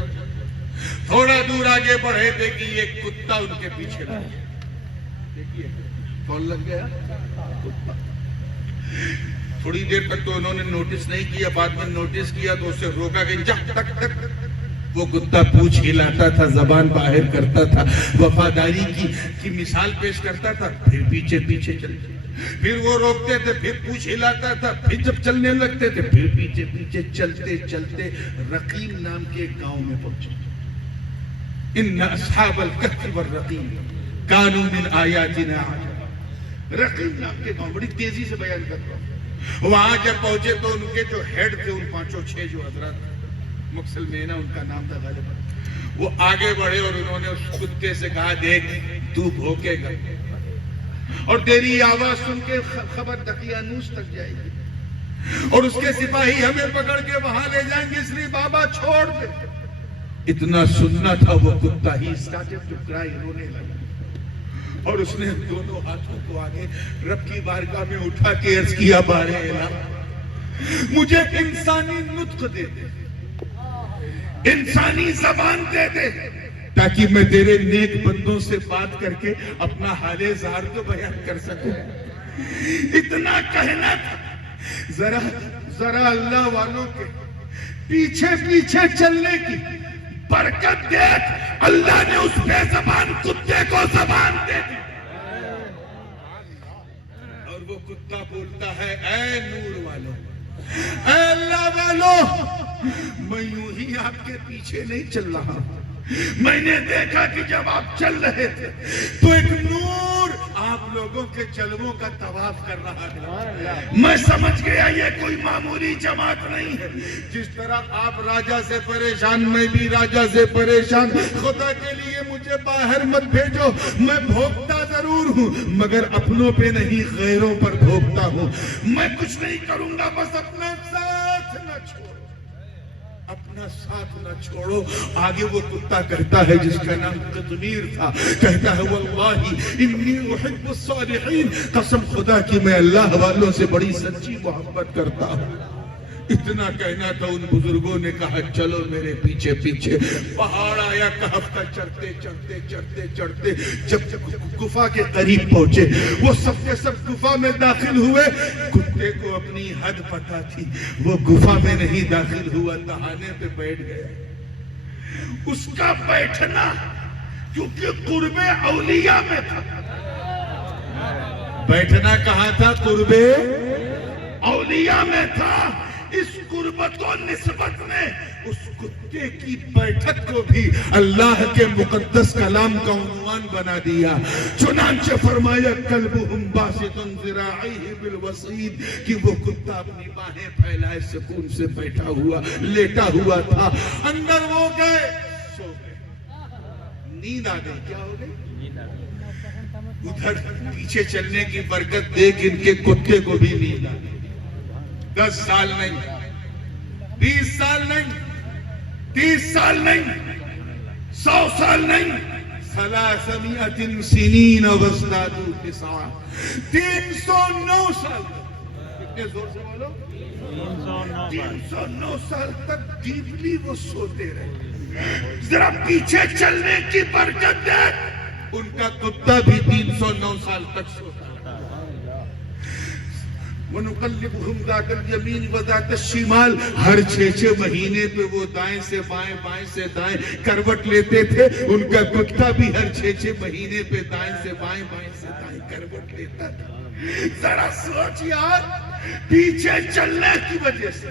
تھوڑا دور آگے بڑھے تھے کہ یہ کتا ان کے پیچھے لگ گیا۔ دیکھیے کون لگ گیا؟ کتا۔ تھوڑی دیر تک تو انہوں نے نوٹس نہیں کیا، بعد میں نوٹس کیا تو اسے روکا کہ جا تک تک۔ وہ کتا پونچھ ہلاتا تھا، زبان باہر کرتا تھا، وفاداری کی مثال پیش کرتا تھا، پھر پیچھے پیچھے چلتے، پھر وہ روکتے تھے، پھر پونچھ ہلاتا تھا، پھر جب چلنے لگتے تھے پھر پیچھے پیچھے چلتے چلتے رقیم نام کے ایک گاؤں میں پہنچے۔ ان اصحاب الکہف والرقیم کانوا من آیاتنا عجبا۔ رقیم نام کے گاؤں، بڑی تیزی سے بیان کرتا ہوں۔ وہاں جب پہنچے تو ان کے جو ہیڈ تھے، ان 5-6 جو حضرات مکسلمینہ ان کا نام تھا غالباً، وہ آگے بڑھے اور انہوں نے اس کتے سے کہا دیکھ تو بھوکے گا اور تیری آواز سن کے خبر دقیانوس تک جائے گی، اور اس کے سپاہی ہمیں پکڑ کے وہاں لے جائیں گے، اس لیے بابا چھوڑ دے۔ اتنا سننا تھا وہ کتا ہی اسٹارٹڈ ٹو کرائی، رونے لگا، اور اس نے دونوں ہاتھوں کو آگے رب کی بارگاہ میں اٹھا کے عرض کیا بارے الہ، مجھے انسانی نطق دے دے، انسانی زبان دے دے، تاکہ میں تیرے نیک بندوں سے بات کر کے اپنا حال ظاہر کو بیان کر سکوں. اتنا کہنا تھا. ذرا اللہ والوں کے پیچھے پیچھے چلنے کی برکت دیکھ. اللہ نے اس بے زبان کتے کو زبان دے دی اور وہ کتا بولتا ہے اے نور والوں، اے اللہ والوں، میں یوں ہی آپ کے پیچھے نہیں چل رہا. میں نے دیکھا کہ جب آپ چل رہے تھے تو ایک نور آپ لوگوں کے جلووں کا طواف کر رہا تھا. میں سمجھ گیا یہ کوئی معمولی جماعت نہیں ہے. جس طرح آپ راجہ سے پریشان، میں بھی راجہ سے پریشان. خدا کے لیے مجھے باہر مت بھیجو، میں بھوکتا ضرور ہوں مگر اپنوں پہ نہیں، غیروں پر بھوکتا ہوں. میں کچھ نہیں کروں گا، بس اپنا ساتھ نہ چھوڑو، اپنا ساتھ نہ چھوڑو. آگے وہ کتا کہتا ہے جس کا نام قطمیر تھا، کہتا ہے واللہ انی احب الصالحین، قسم خدا کی میں اللہ والوں سے بڑی سچی محبت کرتا ہوں. اتنا کہنا تھا. ان بزرگوں نے کہا چلو میرے پیچھے پیچھے. پہاڑ آیا کہف کا، چڑھتے چڑھتے چڑھتے چڑھتے جب گفا کے قریب پہنچے، وہ سب کے سب گفا میں داخل ہوئے. کتے کو اپنی حد پتہ تھی، وہ گفا میں نہیں داخل ہوا، تہانے پہ بیٹھ گیا. اس کا بیٹھنا کیونکہ قرب اولیاء میں تھا. بیٹھنا کہاں تھا؟ قرب اولیاء میں تھا. اس قربت و نسبت نے اس کتے کی بیٹھک کو بھی اللہ کے مقدس کلام کا عنوان بنا دیا. چنانچہ فرمایا کلبہم باسط ذراعیہ بالوصید، کہ وہ کتا اپنی باہیں پھیلائے سکون سے بیٹھا ہوا، لیٹا ہوا تھا. اندر وہ گئے، سو گئے، نیند آ گئی. کیا ہو گئی؟ ادھر پیچھے چلنے کی برکت دیکھ ان کے کتے کو بھی نیند آ گئی. 10 سال نہیں، 20 سال نہیں، 30 سال نہیں، 100 سال نہیں، 300 سنین وازدادوا تسعا، 309 سال. کتنے زور سے بولو؟ 309 سال تک ڈیپلی وہ سوتے رہے. ذرا پیچھے چلنے کی برکت دیکھ. ان کا کتا بھی 309 سال تک سوتا. وَنُقَلِّبُهُمْ ذَاتَ الْيَمِينِ وَذَاتَ الشِّمَالِ، ہر 6 مہینے پہ وہ دائیں سے بائیں، بائیں سے دائیں کروٹ لیتے تھے. ان کا کتا بھی ہر 6 مہینے پہ دائیں سے بائیں، بائیں سے دائیں کروٹ لیتا تھا. ذرا سوچ یار، پیچھے چلنے کی وجہ سے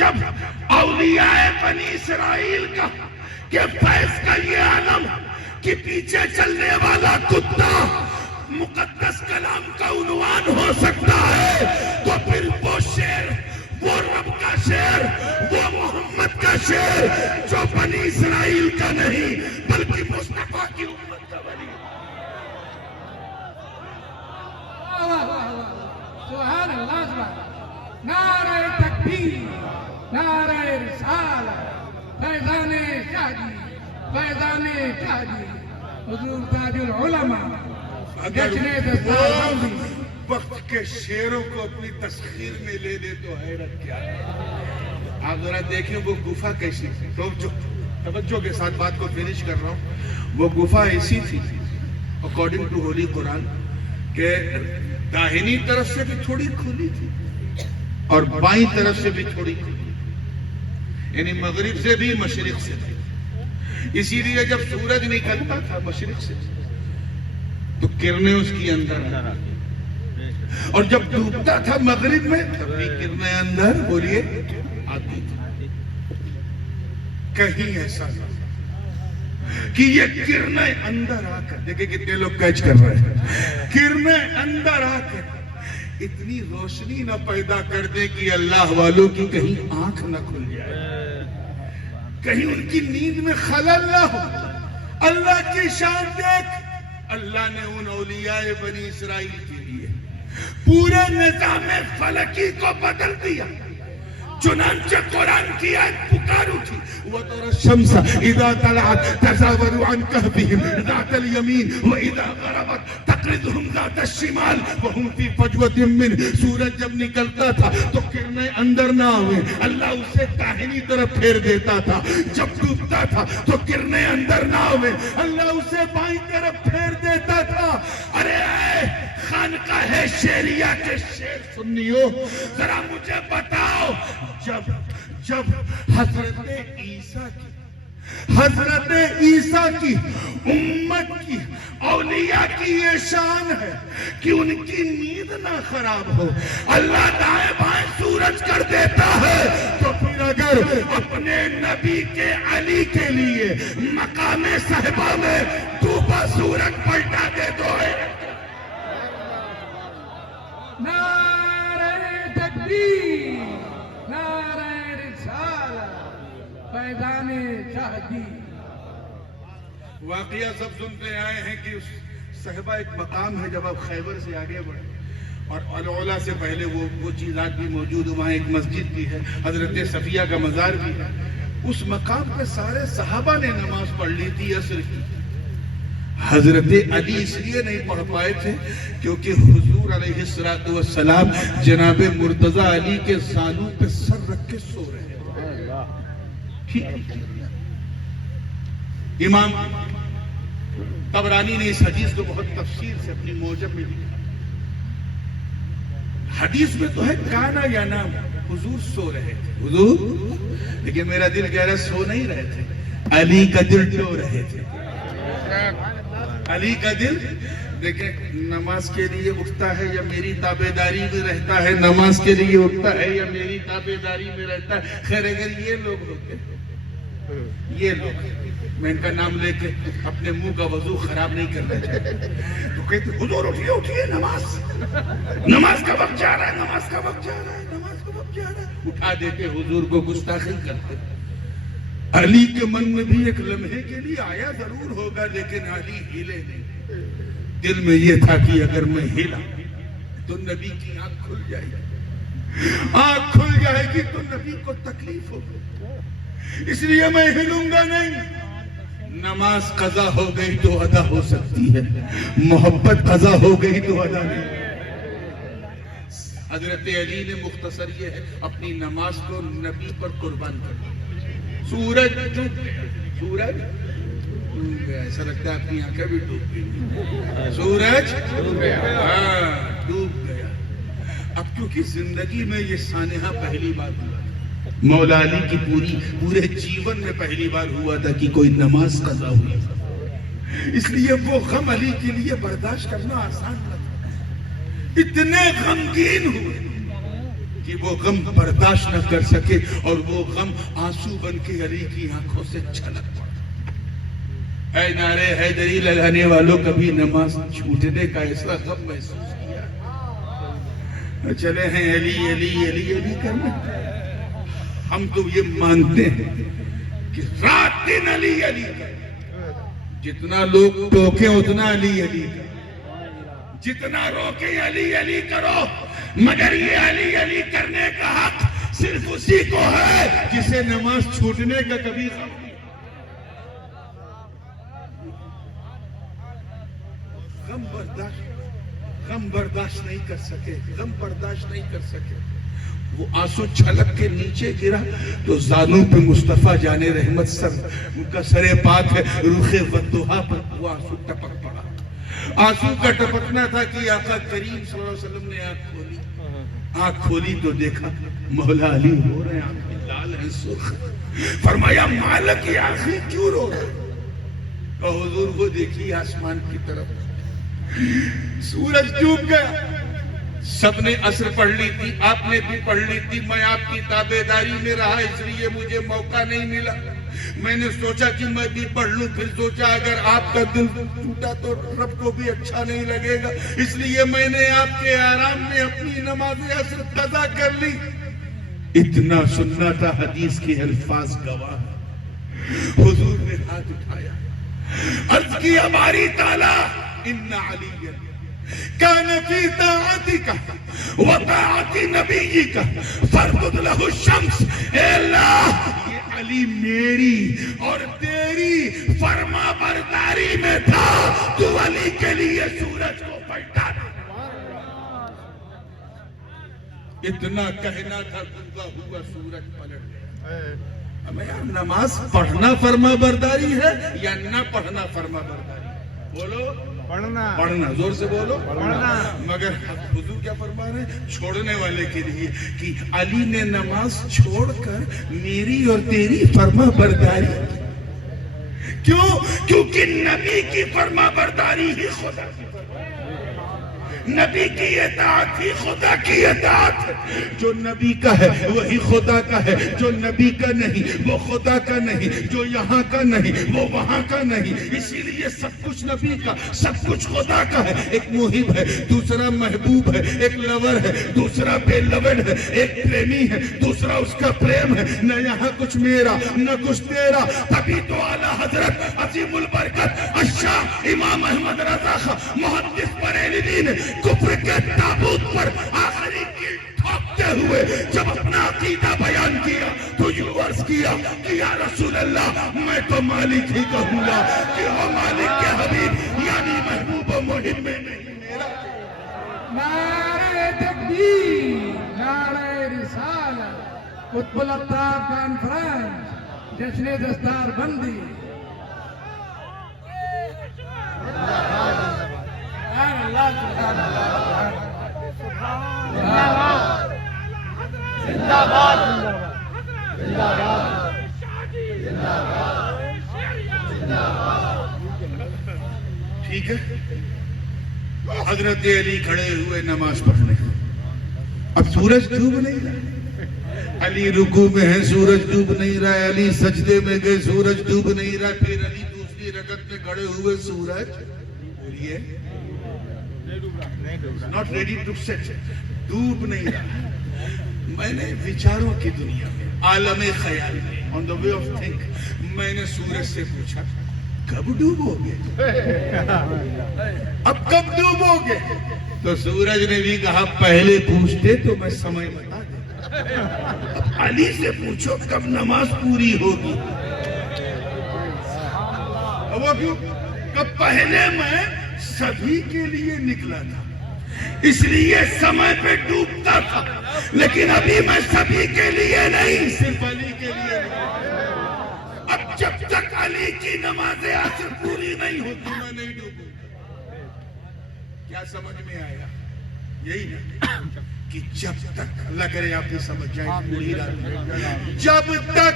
جب اولیاء بنی اسرائیل کا کہ فیض کا یہ عالم کہ پیچھے چلنے والا کتا مقدس کلام کا عنوان ہو سکتا ہے، تو پھر وہ شعر، وہ رب کا شعر، وہ محمد کا شعر جو بنی اسرائیل کا نہیں بلکہ مصطفیٰ کی امت کا ولی. سبحان اللہ، سبحان. نعرہ تکبیر، نعرہ رسالت، فیضان شاہ جی، فیضان شاہ جی، حضور تاج العلماء. اگر وہ وقت کے شعروں کو اپنی تسخیر میں لے لے تو حیرت کیا ہے. آپ ذرا دیکھیں وہ گفا کیسی تھی. توجہ کے ساتھ بات کو فنش کر رہا ہوں. وہ گفا ایسی تھی اکارڈنگ ٹو ہولی قرآن کہ داہنی طرف سے بھی تھوڑی کھلی تھی اور بائیں طرف سے بھی تھوڑی کھلی، یعنی مغرب سے بھی مشرق سے بھی. اسی لیے جب سورج نکلتا تھا مشرق سے تو کرنیں اس کی اندر آتی، اور جب ڈوبتا تھا مغرب میں تب بھی کرنیں اندر بولیے آتی تھی. کہیں ایسا نہ کہ یہ کرنیں اندر آ کر، دیکھیں کتنے لوگ کیچ کر رہے ہیں، کرنیں اندر آ کر اتنی روشنی نہ پیدا کر دے کہ اللہ والوں کی کہیں آنکھ نہ کھل جائے، کہیں ان کی نیند میں خلل نہ ہو. اللہ کی شان دیکھ. اللہ نے ان اولیاء بنی اسرائیل کے لیے پورے نظام فلکی کو بدل دیا. چنانچہ قرآن کی آیت پکار اٹھی وَتَرَى الشَّمْسَ إِذَا طَلَعَتْ تَزَاوَرُ عَنْ كَهْفِهِمْ ذَاتَ الْيَمِينِ وَإِذَا غَرَبَتْ سنقرضهم ذات الشمال وهم فی فجوة من. سورج جب نکلتا تھا تو کرنیں اندر نہ آویں, اللہ اسے داہنی طرف پھیر دیتا تھا. جب ڈوبتا تھا تو کرنیں اندر نہ آویں, اللہ اسے بائیں طرف پھیر دیتا تھا. ارے اے خانقاہ شیریہ کے شیر سنیو, ذرا مجھے بتاؤ, جب حضرت عیسیٰ کی امت کی اولیاء کی یہ شان ہے کہ ان کی نیند نہ خراب ہو. اللہ دائیں بائیں سورج کر دیتا ہے, تو پھر اگر اپنے نبی کے علی کے لیے مقام صحبہ میں ڈوبا سورج پلٹا دے تو ہے. نعرہ تکبیر, نعرہ رسالت, فیضان شاہ جی. واقعہ سب سنتے آئے ہیں کہ صحبہ ایک مقام ہے. جب آپ خیبر سے آگے بڑھے اور العلا سے پہلے وہ چیزات بھی موجود, وہاں ایک مسجد بھی ہے, حضرت صفیہ کا مزار بھی ہے. اس مقام پہ سارے صحابہ نے نماز پڑھ لی تھی عصر کی. حضرت علی اس لیے نہیں پڑھ پائے تھے کیونکہ حضور علیہ السلام جناب مرتضی علی کے زانوں پہ سر رکھ کے سو رہے. امام طبرانی نے اس حدیث کو بہت تفصیل سے اپنی موجب میں لکھا. حدیث میں تو ہے کانا یا نام, حضور سو رہے تھے, حضور, لیکن میرا دل کہہ رہا سو نہیں رہے تھے, علی کا دل ٹو رہے تھے. علی کا دل دیکھیں, نماز کے لیے اٹھتا ہے یا میری تابعداری میں رہتا ہے, نماز کے لیے اٹھتا ہے یا میری تابعداری میں رہتا ہے. خیر اگر یہ لوگ ہوتے, یہ لوگ, میں ان کا نام لے کے اپنے منہ کا وضو خراب نہیں کرنا چاہتا, تو کہتے حضور اٹھیے نماز کا وقت جا رہا ہے, نماز کا وقت جا رہا ہے, نماز کا وقت جا رہا ہے. اٹھا دیتے, حضور کو گستاخی کرتے. علی کے من میں بھی ایک لمحے کے لیے آیا ضرور ہوگا, لیکن علی ہلے نہیں. دل میں یہ تھا کہ اگر میں ہلا تو نبی کی آنکھ کھل جائے گی, آنکھ کھل جائے گی تو نبی کو تکلیف ہوگی, اس لیے میں ہلوں گا نہیں. نماز قضا ہو گئی تو ادا ہو سکتی ہے, محبت قضا ہو گئی تو ادا نہیں. حضرت علی نے مختصر یہ ہے اپنی نماز کو نبی پر قربان کر دیا. سورج ڈوب گیا, سورج ڈوب گیا, ایسا لگتا ہے اپنی آنکھیں بھی ڈوب گئی. سورج ڈوب گیا. اب کیونکہ زندگی میں یہ سانحہ پہلی بار ہوا, مولا علی کی پورے جیون میں پہلی بار ہوا تھا کہ کوئی نماز قضا ہوئی, اس لیے وہ غم علی کے لیے برداشت کرنا آسان نہ تھا. اتنے غمگین ہوئے کہ وہ غم برداشت نہ کر سکے, اور وہ غم آنسو بن کے علی کی آنکھوں سے چھلک پڑا. اے نعرے حیدری لگانے والوں, کبھی نماز چھوٹنے کا ایسا غم محسوس کیا؟ چلے ہیں علی علی علی علی کرنے. ہم تو یہ مانتے ہیں کہ رات دن علی علی کریں, جتنا لوگ ٹوکیں اتنا علی علی کریں, جتنا روکیں علی علی کرو, مگر یہ علی علی کرنے کا حق صرف اسی کو ہے جسے نماز چھوٹنے کا کبھی غم برداشت نہیں کر سکے, غم برداشت نہیں کر سکے. وہ آنسو چھلک کے نیچے گرا تو زانوں پہ مصطفیٰ جان رحمت ان کا سر پاک ہے, روح ودھا پر وہ آنسو ٹپک پڑا. آنسو کا ٹپکنا تھا کہ آقا کریم صلی اللہ علیہ وسلم نے آنکھ کھولی تو دیکھا مولا علی رو رہے ہیں, آنکھیں لال ہیں, سرخ. فرمایا مالک یہ آنکھیں کیوں رو رہے ہیں؟ کہ حضور کو دیکھی آسمان کی طرف, سورج ڈوب گیا. سب نے عصر پڑھ لی تھی, آپ نے بھی پڑھ لی تھی, میں آپ کی تابعداری میں رہا اس لیے مجھے موقع نہیں ملا. میں نے سوچا کہ میں بھی پڑھ لوں, پھر سوچا اگر آپ کا دل ٹوٹا تو رب کو بھی اچھا نہیں لگے گا, اس لیے میں نے آپ کے آرام میں اپنی نماز عصر قضا کر لی. اتنا سننا تھا, حدیث کے الفاظ گواہ. حضور نے ہاتھ اٹھایا, عرض کیا باری تعالیٰ ان علی كان في طاعتك وطاعت نبيك فاربط له الشمس. اے اللہ, یہ علی میری اور تیری فرما برداری میں تھا، تو علی کے لیے سورج کو پلٹا دے۔ اتنا کہنا تھا، ڈوبا ہوا سورج پلٹ گیا۔ ہمیں یار نماز پڑھنا فرما برداری ہے یا نہ پڑھنا فرما برداری؟ بولو پڑھنا، زور سے بولو پڑھنا۔ مگر حضور کیا فرما رہے ہیں چھوڑنے والے کے لیے کہ علی نے نماز چھوڑ کر میری اور تیری فرما برداری کی۔ کیوں؟ کیونکہ نبی کی فرما برداری ہی خدا کی، نبی کی اطاعت ہی خدا کی اطاعت ہے۔ جو نبی کا ہے وہی خدا کا ہے، جو نبی کا نہیں وہ خدا کا نہیں، جو یہاں کا نہیں وہ وہاں کا نہیں۔ اسی لیے سب کچھ نبی کا، سب کچھ خدا کا ہے۔ ایک محب ہے، دوسرا محبوب ہے، ایک لور ہے، دوسرا بے لوڈ ہے، ایک پریمی ہے، دوسرا اس کا پریم ہے۔ نہ یہاں کچھ میرا نہ کچھ تیرا۔ تبھی تو اعلیٰ حضرت عظیم البرکت الشاہ امام احمد رضا خان محدث بریلوی دین کفر کے تابوت پر آخری کیل ٹھوکتے ہوئے جب اپنا عقیدہ بیان کیا تو یوں عرض کیا کہ یا رسول اللہ میں تو مالک ہی کہوں گا کہ وہ مالک کے حبیب یعنی محبوب و محب میں نہیں میرا۔ نعرہ تکبیر، نعرہ رسالت، قطب الطاق کانفرنس، جشن دستار بندی۔ ٹھیک ہے، حضرت علی کھڑے ہوئے نماز پڑھنے۔ اب سورج ڈوب نہیں رہا، علی رکوع میں ہے سورج ڈوب نہیں رہا، علی سجدے میں گئے سورج ڈوب نہیں رہا، پھر علی دوسری رکعت میں کھڑے ہوئے سورج بولیے not ready to set، ڈوب نہیں رہا۔ میں نے وچاروں کی دنیا میں، عالم خیال میں، on the way of think، میں نے سورج سے پوچھا کب ڈوبو گے؟ اب کب ڈوبو گے؟ تو سورج نے بھی کہا پہلے پوچھتے تو میں سمے بتا دیتا۔ علی سے پوچھو کب نماز پوری ہوگی؟ وہ کیوں؟ کب پہلے میں سبھی کے لیے نکلا تھا، اس لیے سمے پہ ڈوبتا تھا، لیکن ابھی میں سبھی کے لیے نہیں، صرف علی کے لیے نہیں۔ اب جب تک علی کی نماز عصر پوری نہیں ہوتی میں نہیں ڈوبوں۔ کیا سمجھ میں آیا؟ یہی نا کہ جب تک، اللہ کرے آپ نے سمجھ جائے پوری رات، جب تک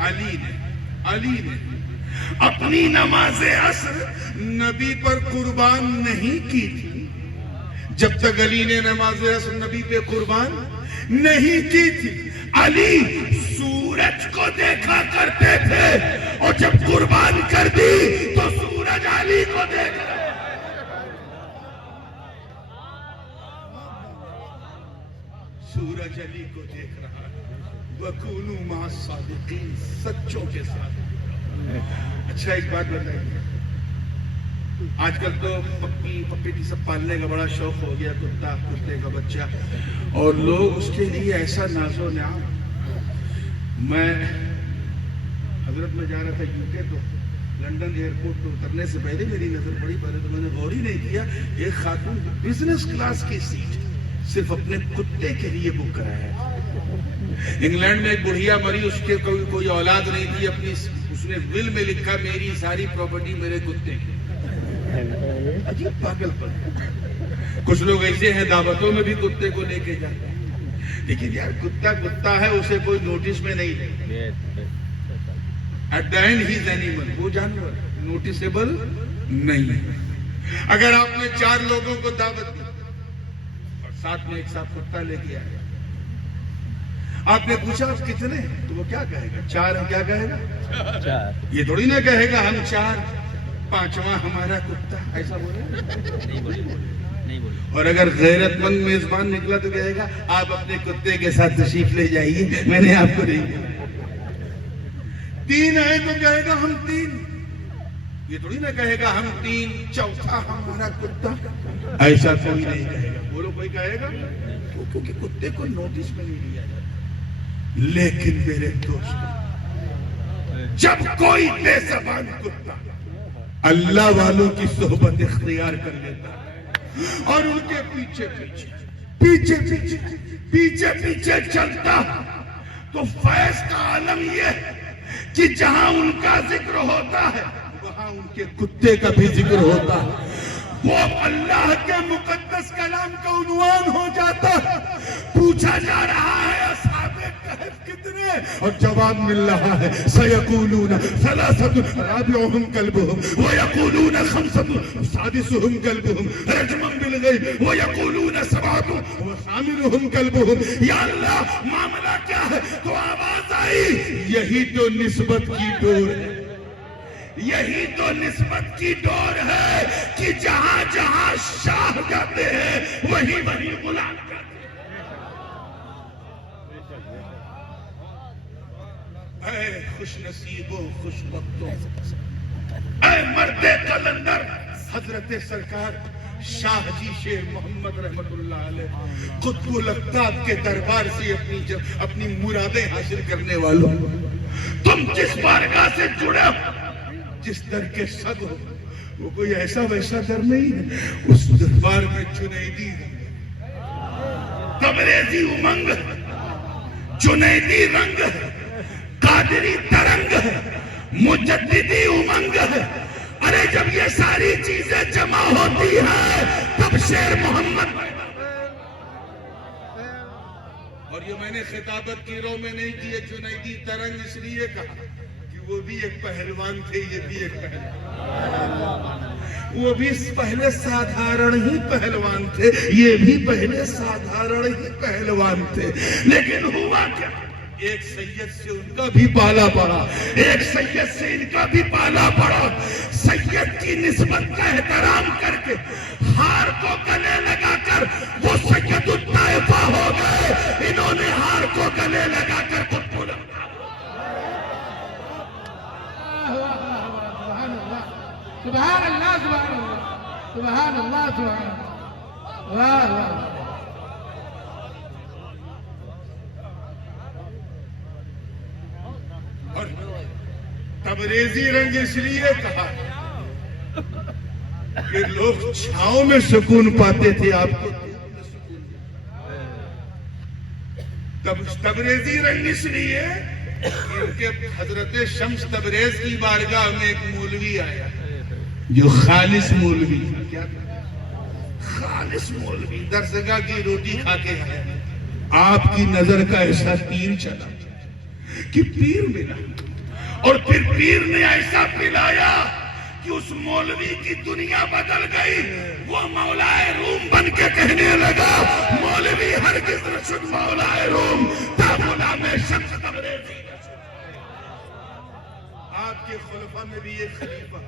علی نے اپنی نماز عصر نبی پر قربان نہیں کی تھی، جب تک علی نے نماز عصر نبی پہ قربان نہیں کی تھی، علی سورج کو دیکھا کرتے تھے، اور جب قربان کر دی تو سورج علی کو دیکھ رہا۔ سورج علی کو دیکھ رہا ہے، وَكُونُوا مَعَ الصَّادِقِينَ، سچوں کے ساتھ۔ اچھا ایک بات بتائیے، آج کل تو پپی سب پالنے کا بڑا شوق ہو گیا، کتا کتے کا بچہ، اور لوگ اس کے لیے ایسا ناز و نعام۔ میں حضرت میں جا رہا تھا یوکے، تو لنڈن ایئرپورٹ پہ اترنے سے پہلے میری نظر پڑی، پہلے تو میں نے غور ہی نہیں کیا، ایک خاتون بزنس کلاس کی سیٹ صرف اپنے کتے کے لیے بک کرایا ہے۔ انگلینڈ میں ایک بڑھیا مری، اس کے کوئی اولاد نہیں تھی، اپنی اس نے ول میں لکھا میری ساری پراپرٹی میرے کتے کی۔ عجیب پاگل پن۔ کچھ لوگ ایسے ہیں دعوتوں میں بھی کتے کو لے کے جاتے ہیں، لیکن یار کتا ہے، اسے کوئی نوٹس میں نہیں دے۔ At the end he is animal, وہ جانور نوٹسیبل نہیں ہے۔ اگر آپ نے 4 لوگوں کو دعوت دی اور ساتھ میں ایک ساتھ کتا لے کے آیا، آپ نے پوچھا آپ کتنے، تو وہ کیا کہے گا؟ 4 کیا کہے گا؟ یہ تھوڑی نہ کہے گا ہم 4، 5واں ہمارا کتا، ایسا بولے؟ اور اگر غیرت مند میزبان نکلا تو کہے گا آپ اپنے کتے کے ساتھ تشریف لے جائیے، میں نے آپ کو نہیں دیا۔ 3 ہے تو کہے گا ہم 3، یہ تھوڑی نہ کہے گا ہم 3، 4تھا ہمارا کتا، ایسا کوئی نہیں کہے گا۔ بولو کوئی کہے گا؟ کیونکہ کتے کو نوٹس میں نہیں لیا جاتا۔ لیکن میرے دوستوں، جب کوئی بے زبان کتا اللہ والوں کی صحبت اختیار کر لیتا ہے اور ان کے پیچھے پیچھے چلتا، تو فیض کا عالم یہ ہے کہ جہاں ان کا ذکر ہوتا ہے وہاں ان کے کتے کا بھی ذکر ہوتا ہے، وہ اللہ کے مقدس کلام کا عنوان ہو جاتا ہے۔ پوچھا جا رہا ہے اصحاب کہف کتنے، اور جواب مل رہا ہے سیقولون ثلاثۃ رابعهم کلبهم ویقولون خمسۃ سادسهم کلبهم رجما بالغیب ویقولون سبعۃ وثامنهم کلبهم۔ یا اللہ معاملہ کیا ہے؟ تو آواز آئی، یہی تو نسبت کی ڈور ہے، یہی تو نسبت کی ڈور ہے کہ جہاں جہاں شاہ جاتے ہیں وہی غلام جاتے ہیں۔ اے خوش نصیبوں خوش وقتوں، اے مرد قلندر، حضرت سرکار شاہ جی شیر محمد رحمت اللہ علیہ قطب الاقطاب کے دربار سے اپنی مرادیں حاصل کرنے والوں، تم جس بارگاہ سے جڑے ہو، جس در کے صد ہو، وہ کوئی ایسا ویسا در نہیں ہے، اس دربار میں جنیدی تبریزی امنگ، جنیدی رنگ ہے، قادری ترنگ ہے، مجددی امنگ ہے۔ ارے جب یہ ساری چیزیں جمع ہوتی ہیں تب شیر محمد۔ اور یہ میں نے خطابت کی رو میں نہیں کی، جنیدی ترنگ اس لیے کہا کہ وہ بھی ایک پہلوان تھے، یہ بھی ایک پہلوان، وہ بھی پہلے سادھارن ہی پہلوان تھے، یہ بھی پہلے سادھارن ہی پہلوان تھے، لیکن ہوا کیا؟ ایک سید سے ان کا بھی پالا پڑا، ایک سید سے ان کا بھی پالا پڑا۔ سید کی نسبت کا احترام کر کے ہار کو گلے لگا کر وہ سید الطائفہ ہو گئے، انہوں نے ہار کو گلے لگا کر قطب الاقطاب۔ سبحان اللہ سبحان اللہ سبحان اللہ سبحان اللہ، واہ واہ۔ اور تبریزی رنگ اس لیے کہا کہ لوگ چھاؤں میں سکون پاتے تھے، آپ کو تبریزی رنگ اس لیے کہ حضرت شمس تبریز کی بارگاہ میں ایک مولوی آیا جو خالص مولوی، کیا خالص مولوی، درسگاہ کی روٹی کھا کے آیا، آپ کی نظر کا ایسا تیر چلا کہ پیر ملا، اور پھر پیر نے ایسا پلایا کہ اس مولوی کی دنیا بدل گئی۔ وہ مولائے روم بن کے کہنے لگا، مولوی ہرگز نہ شد مولائے روم تا غلام شمس تبریزی۔ آپ کے خلفاء میں بھی ایک خلیفہ،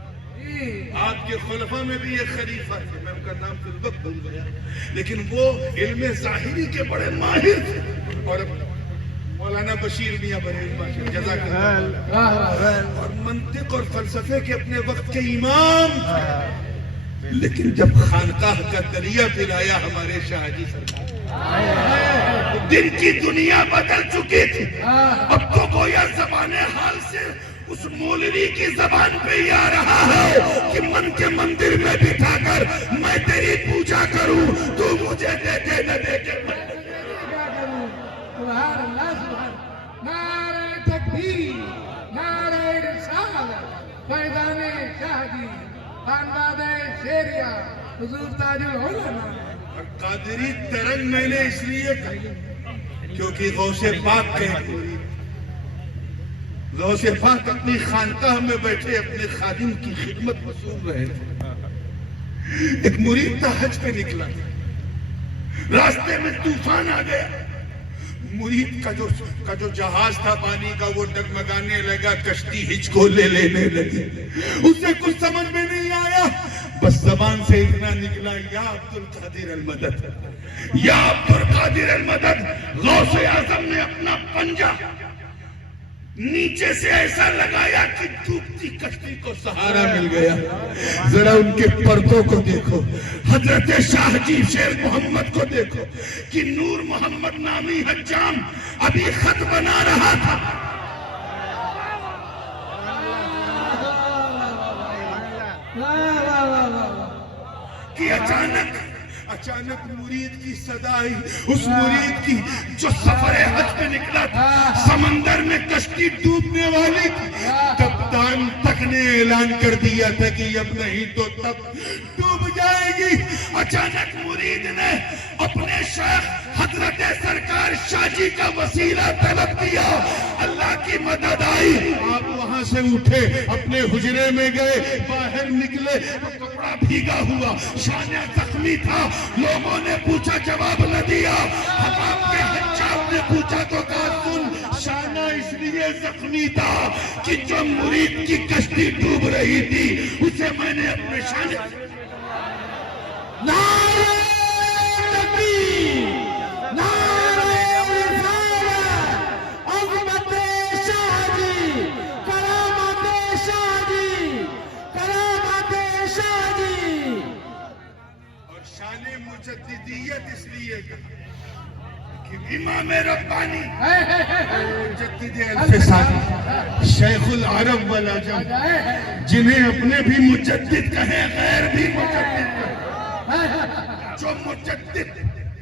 آپ کے خلفاء میں بھی ایک خلیفہ تھے، میں ان کا نام فی الوقت بھول گیا، لیکن وہ علم ظاہری کے بڑے ماہر تھے، اور مولانا بشیر میاں بریلوی جزاک اللہ، اور منطق اور فلسفے کے اپنے وقت کے امام تھے، لیکن جب خانقاہ کا دریا پلایا ہمارے شاہ جی سرکار، دن کی دنیا بدل چکی تھی، اب تو گویا زبان حال سے اس مولوی کی زبان پہ ہی آ رہا ہے کہ من کے مندر میں بٹھا کر میں تیری پوجا کروں، تو مجھے دیکھے نہ دیکھے۔ سبحان اللہ سبحان اللہ، نعرہ تکبیر، نعرہ رسالت، فیضان شاہ جی، خاندان شیریہ، حضور تاج العلماء۔ اور قادری ترنگ میں نے اس لیے کہا کیونکہ غوث پاک کے غوث پاک اپنی خانقاہ میں بیٹھے اپنے خادم کی خدمت وصول رہے تھے۔ ایک مرید تھا، حج پہ نکلا، راستے میں طوفان آ گیا، مرید کا جو جہاز تھا پانی کا وہ ڈگمگانے لگا، کشتی ہچ کو لینے لگی، اسے کچھ سمجھ میں نہیں آیا، بس زبان سے اتنا نکلا، یا عبد القادر المدد، یا عبد القادر المدد۔ غوث اعظم نے اپنا پنجہ نیچے سے ایسا لگایا کہ ڈوبتی کشتی کو سہارا مل گیا۔ ذرا ان کے پردوں کو دیکھو، حضرت شاہ جی شیر محمد کو دیکھو کہ نور محمد نامی حجام ابھی خط بنا رہا تھا، کہ اچانک مرید کی صدا آئی، اس مرید کی جو سفر حج پہ نکلا تھا، سمندر میں کشتی ڈوبنے والی تھی، کپتان تک نے اعلان کر دیا تھا کہ اب نہیں تو تب ڈوب جائے گی۔ اچانک مرید نے اپنے شیخ حضرت سرکار شاہ جی کا وسیلہ طلب کیا، اللہ کی مدد آئی، آپ وہاں سے اٹھے، اپنے حجرے میں گئے، باہر نکلے تو کپڑا بھیگا ہوا، شانہ زخمی تھا، لوگوں نے پوچھا جواب نہ دیا، حباب کے حجاب نے پوچھا تو کہا سن، شانہ اس لیے زخمی تھا کہ جو مرید کی کشتی ڈوب رہی تھی اسے میں نے اپنے شانہ نعرہ تکبیر، نعرہ رسالت، عظمت شاہ جی، کرامت شاہ جی، کرامت شاہ جی۔ اور شان مجددیت اس لیے کہا کہ امام ربانی مجدد الف ثانی، شیخ العرب والعجم، جنہیں اپنے بھی مجدد کہیں، غیر بھی مجدد کہیں، جو مجدد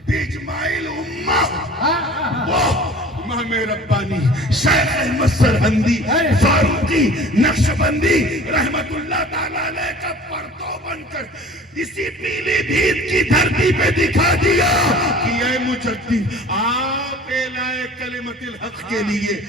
باجماع الامہ، وہ امام ربانی شیخ احمد سرہندی فاروقی نقشبندی رحمت اللہ تعالیٰ علیہ کا پرتو بن کر اسی پیلی بھیت کی دھرتی پہ دکھا دیا کہ اے مجدد، آپ اعلائے کلمت الحق کے لیے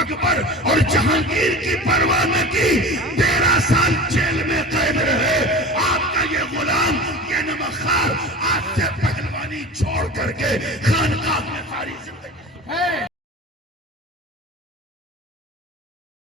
اکبر اور جہانگیر کی پرواہ نہ کی، 13 سال جیل میں قید رہے، آپ کا یہ غلام، یہ نمکھار آج سے پہلوانی چھوڑ کر کے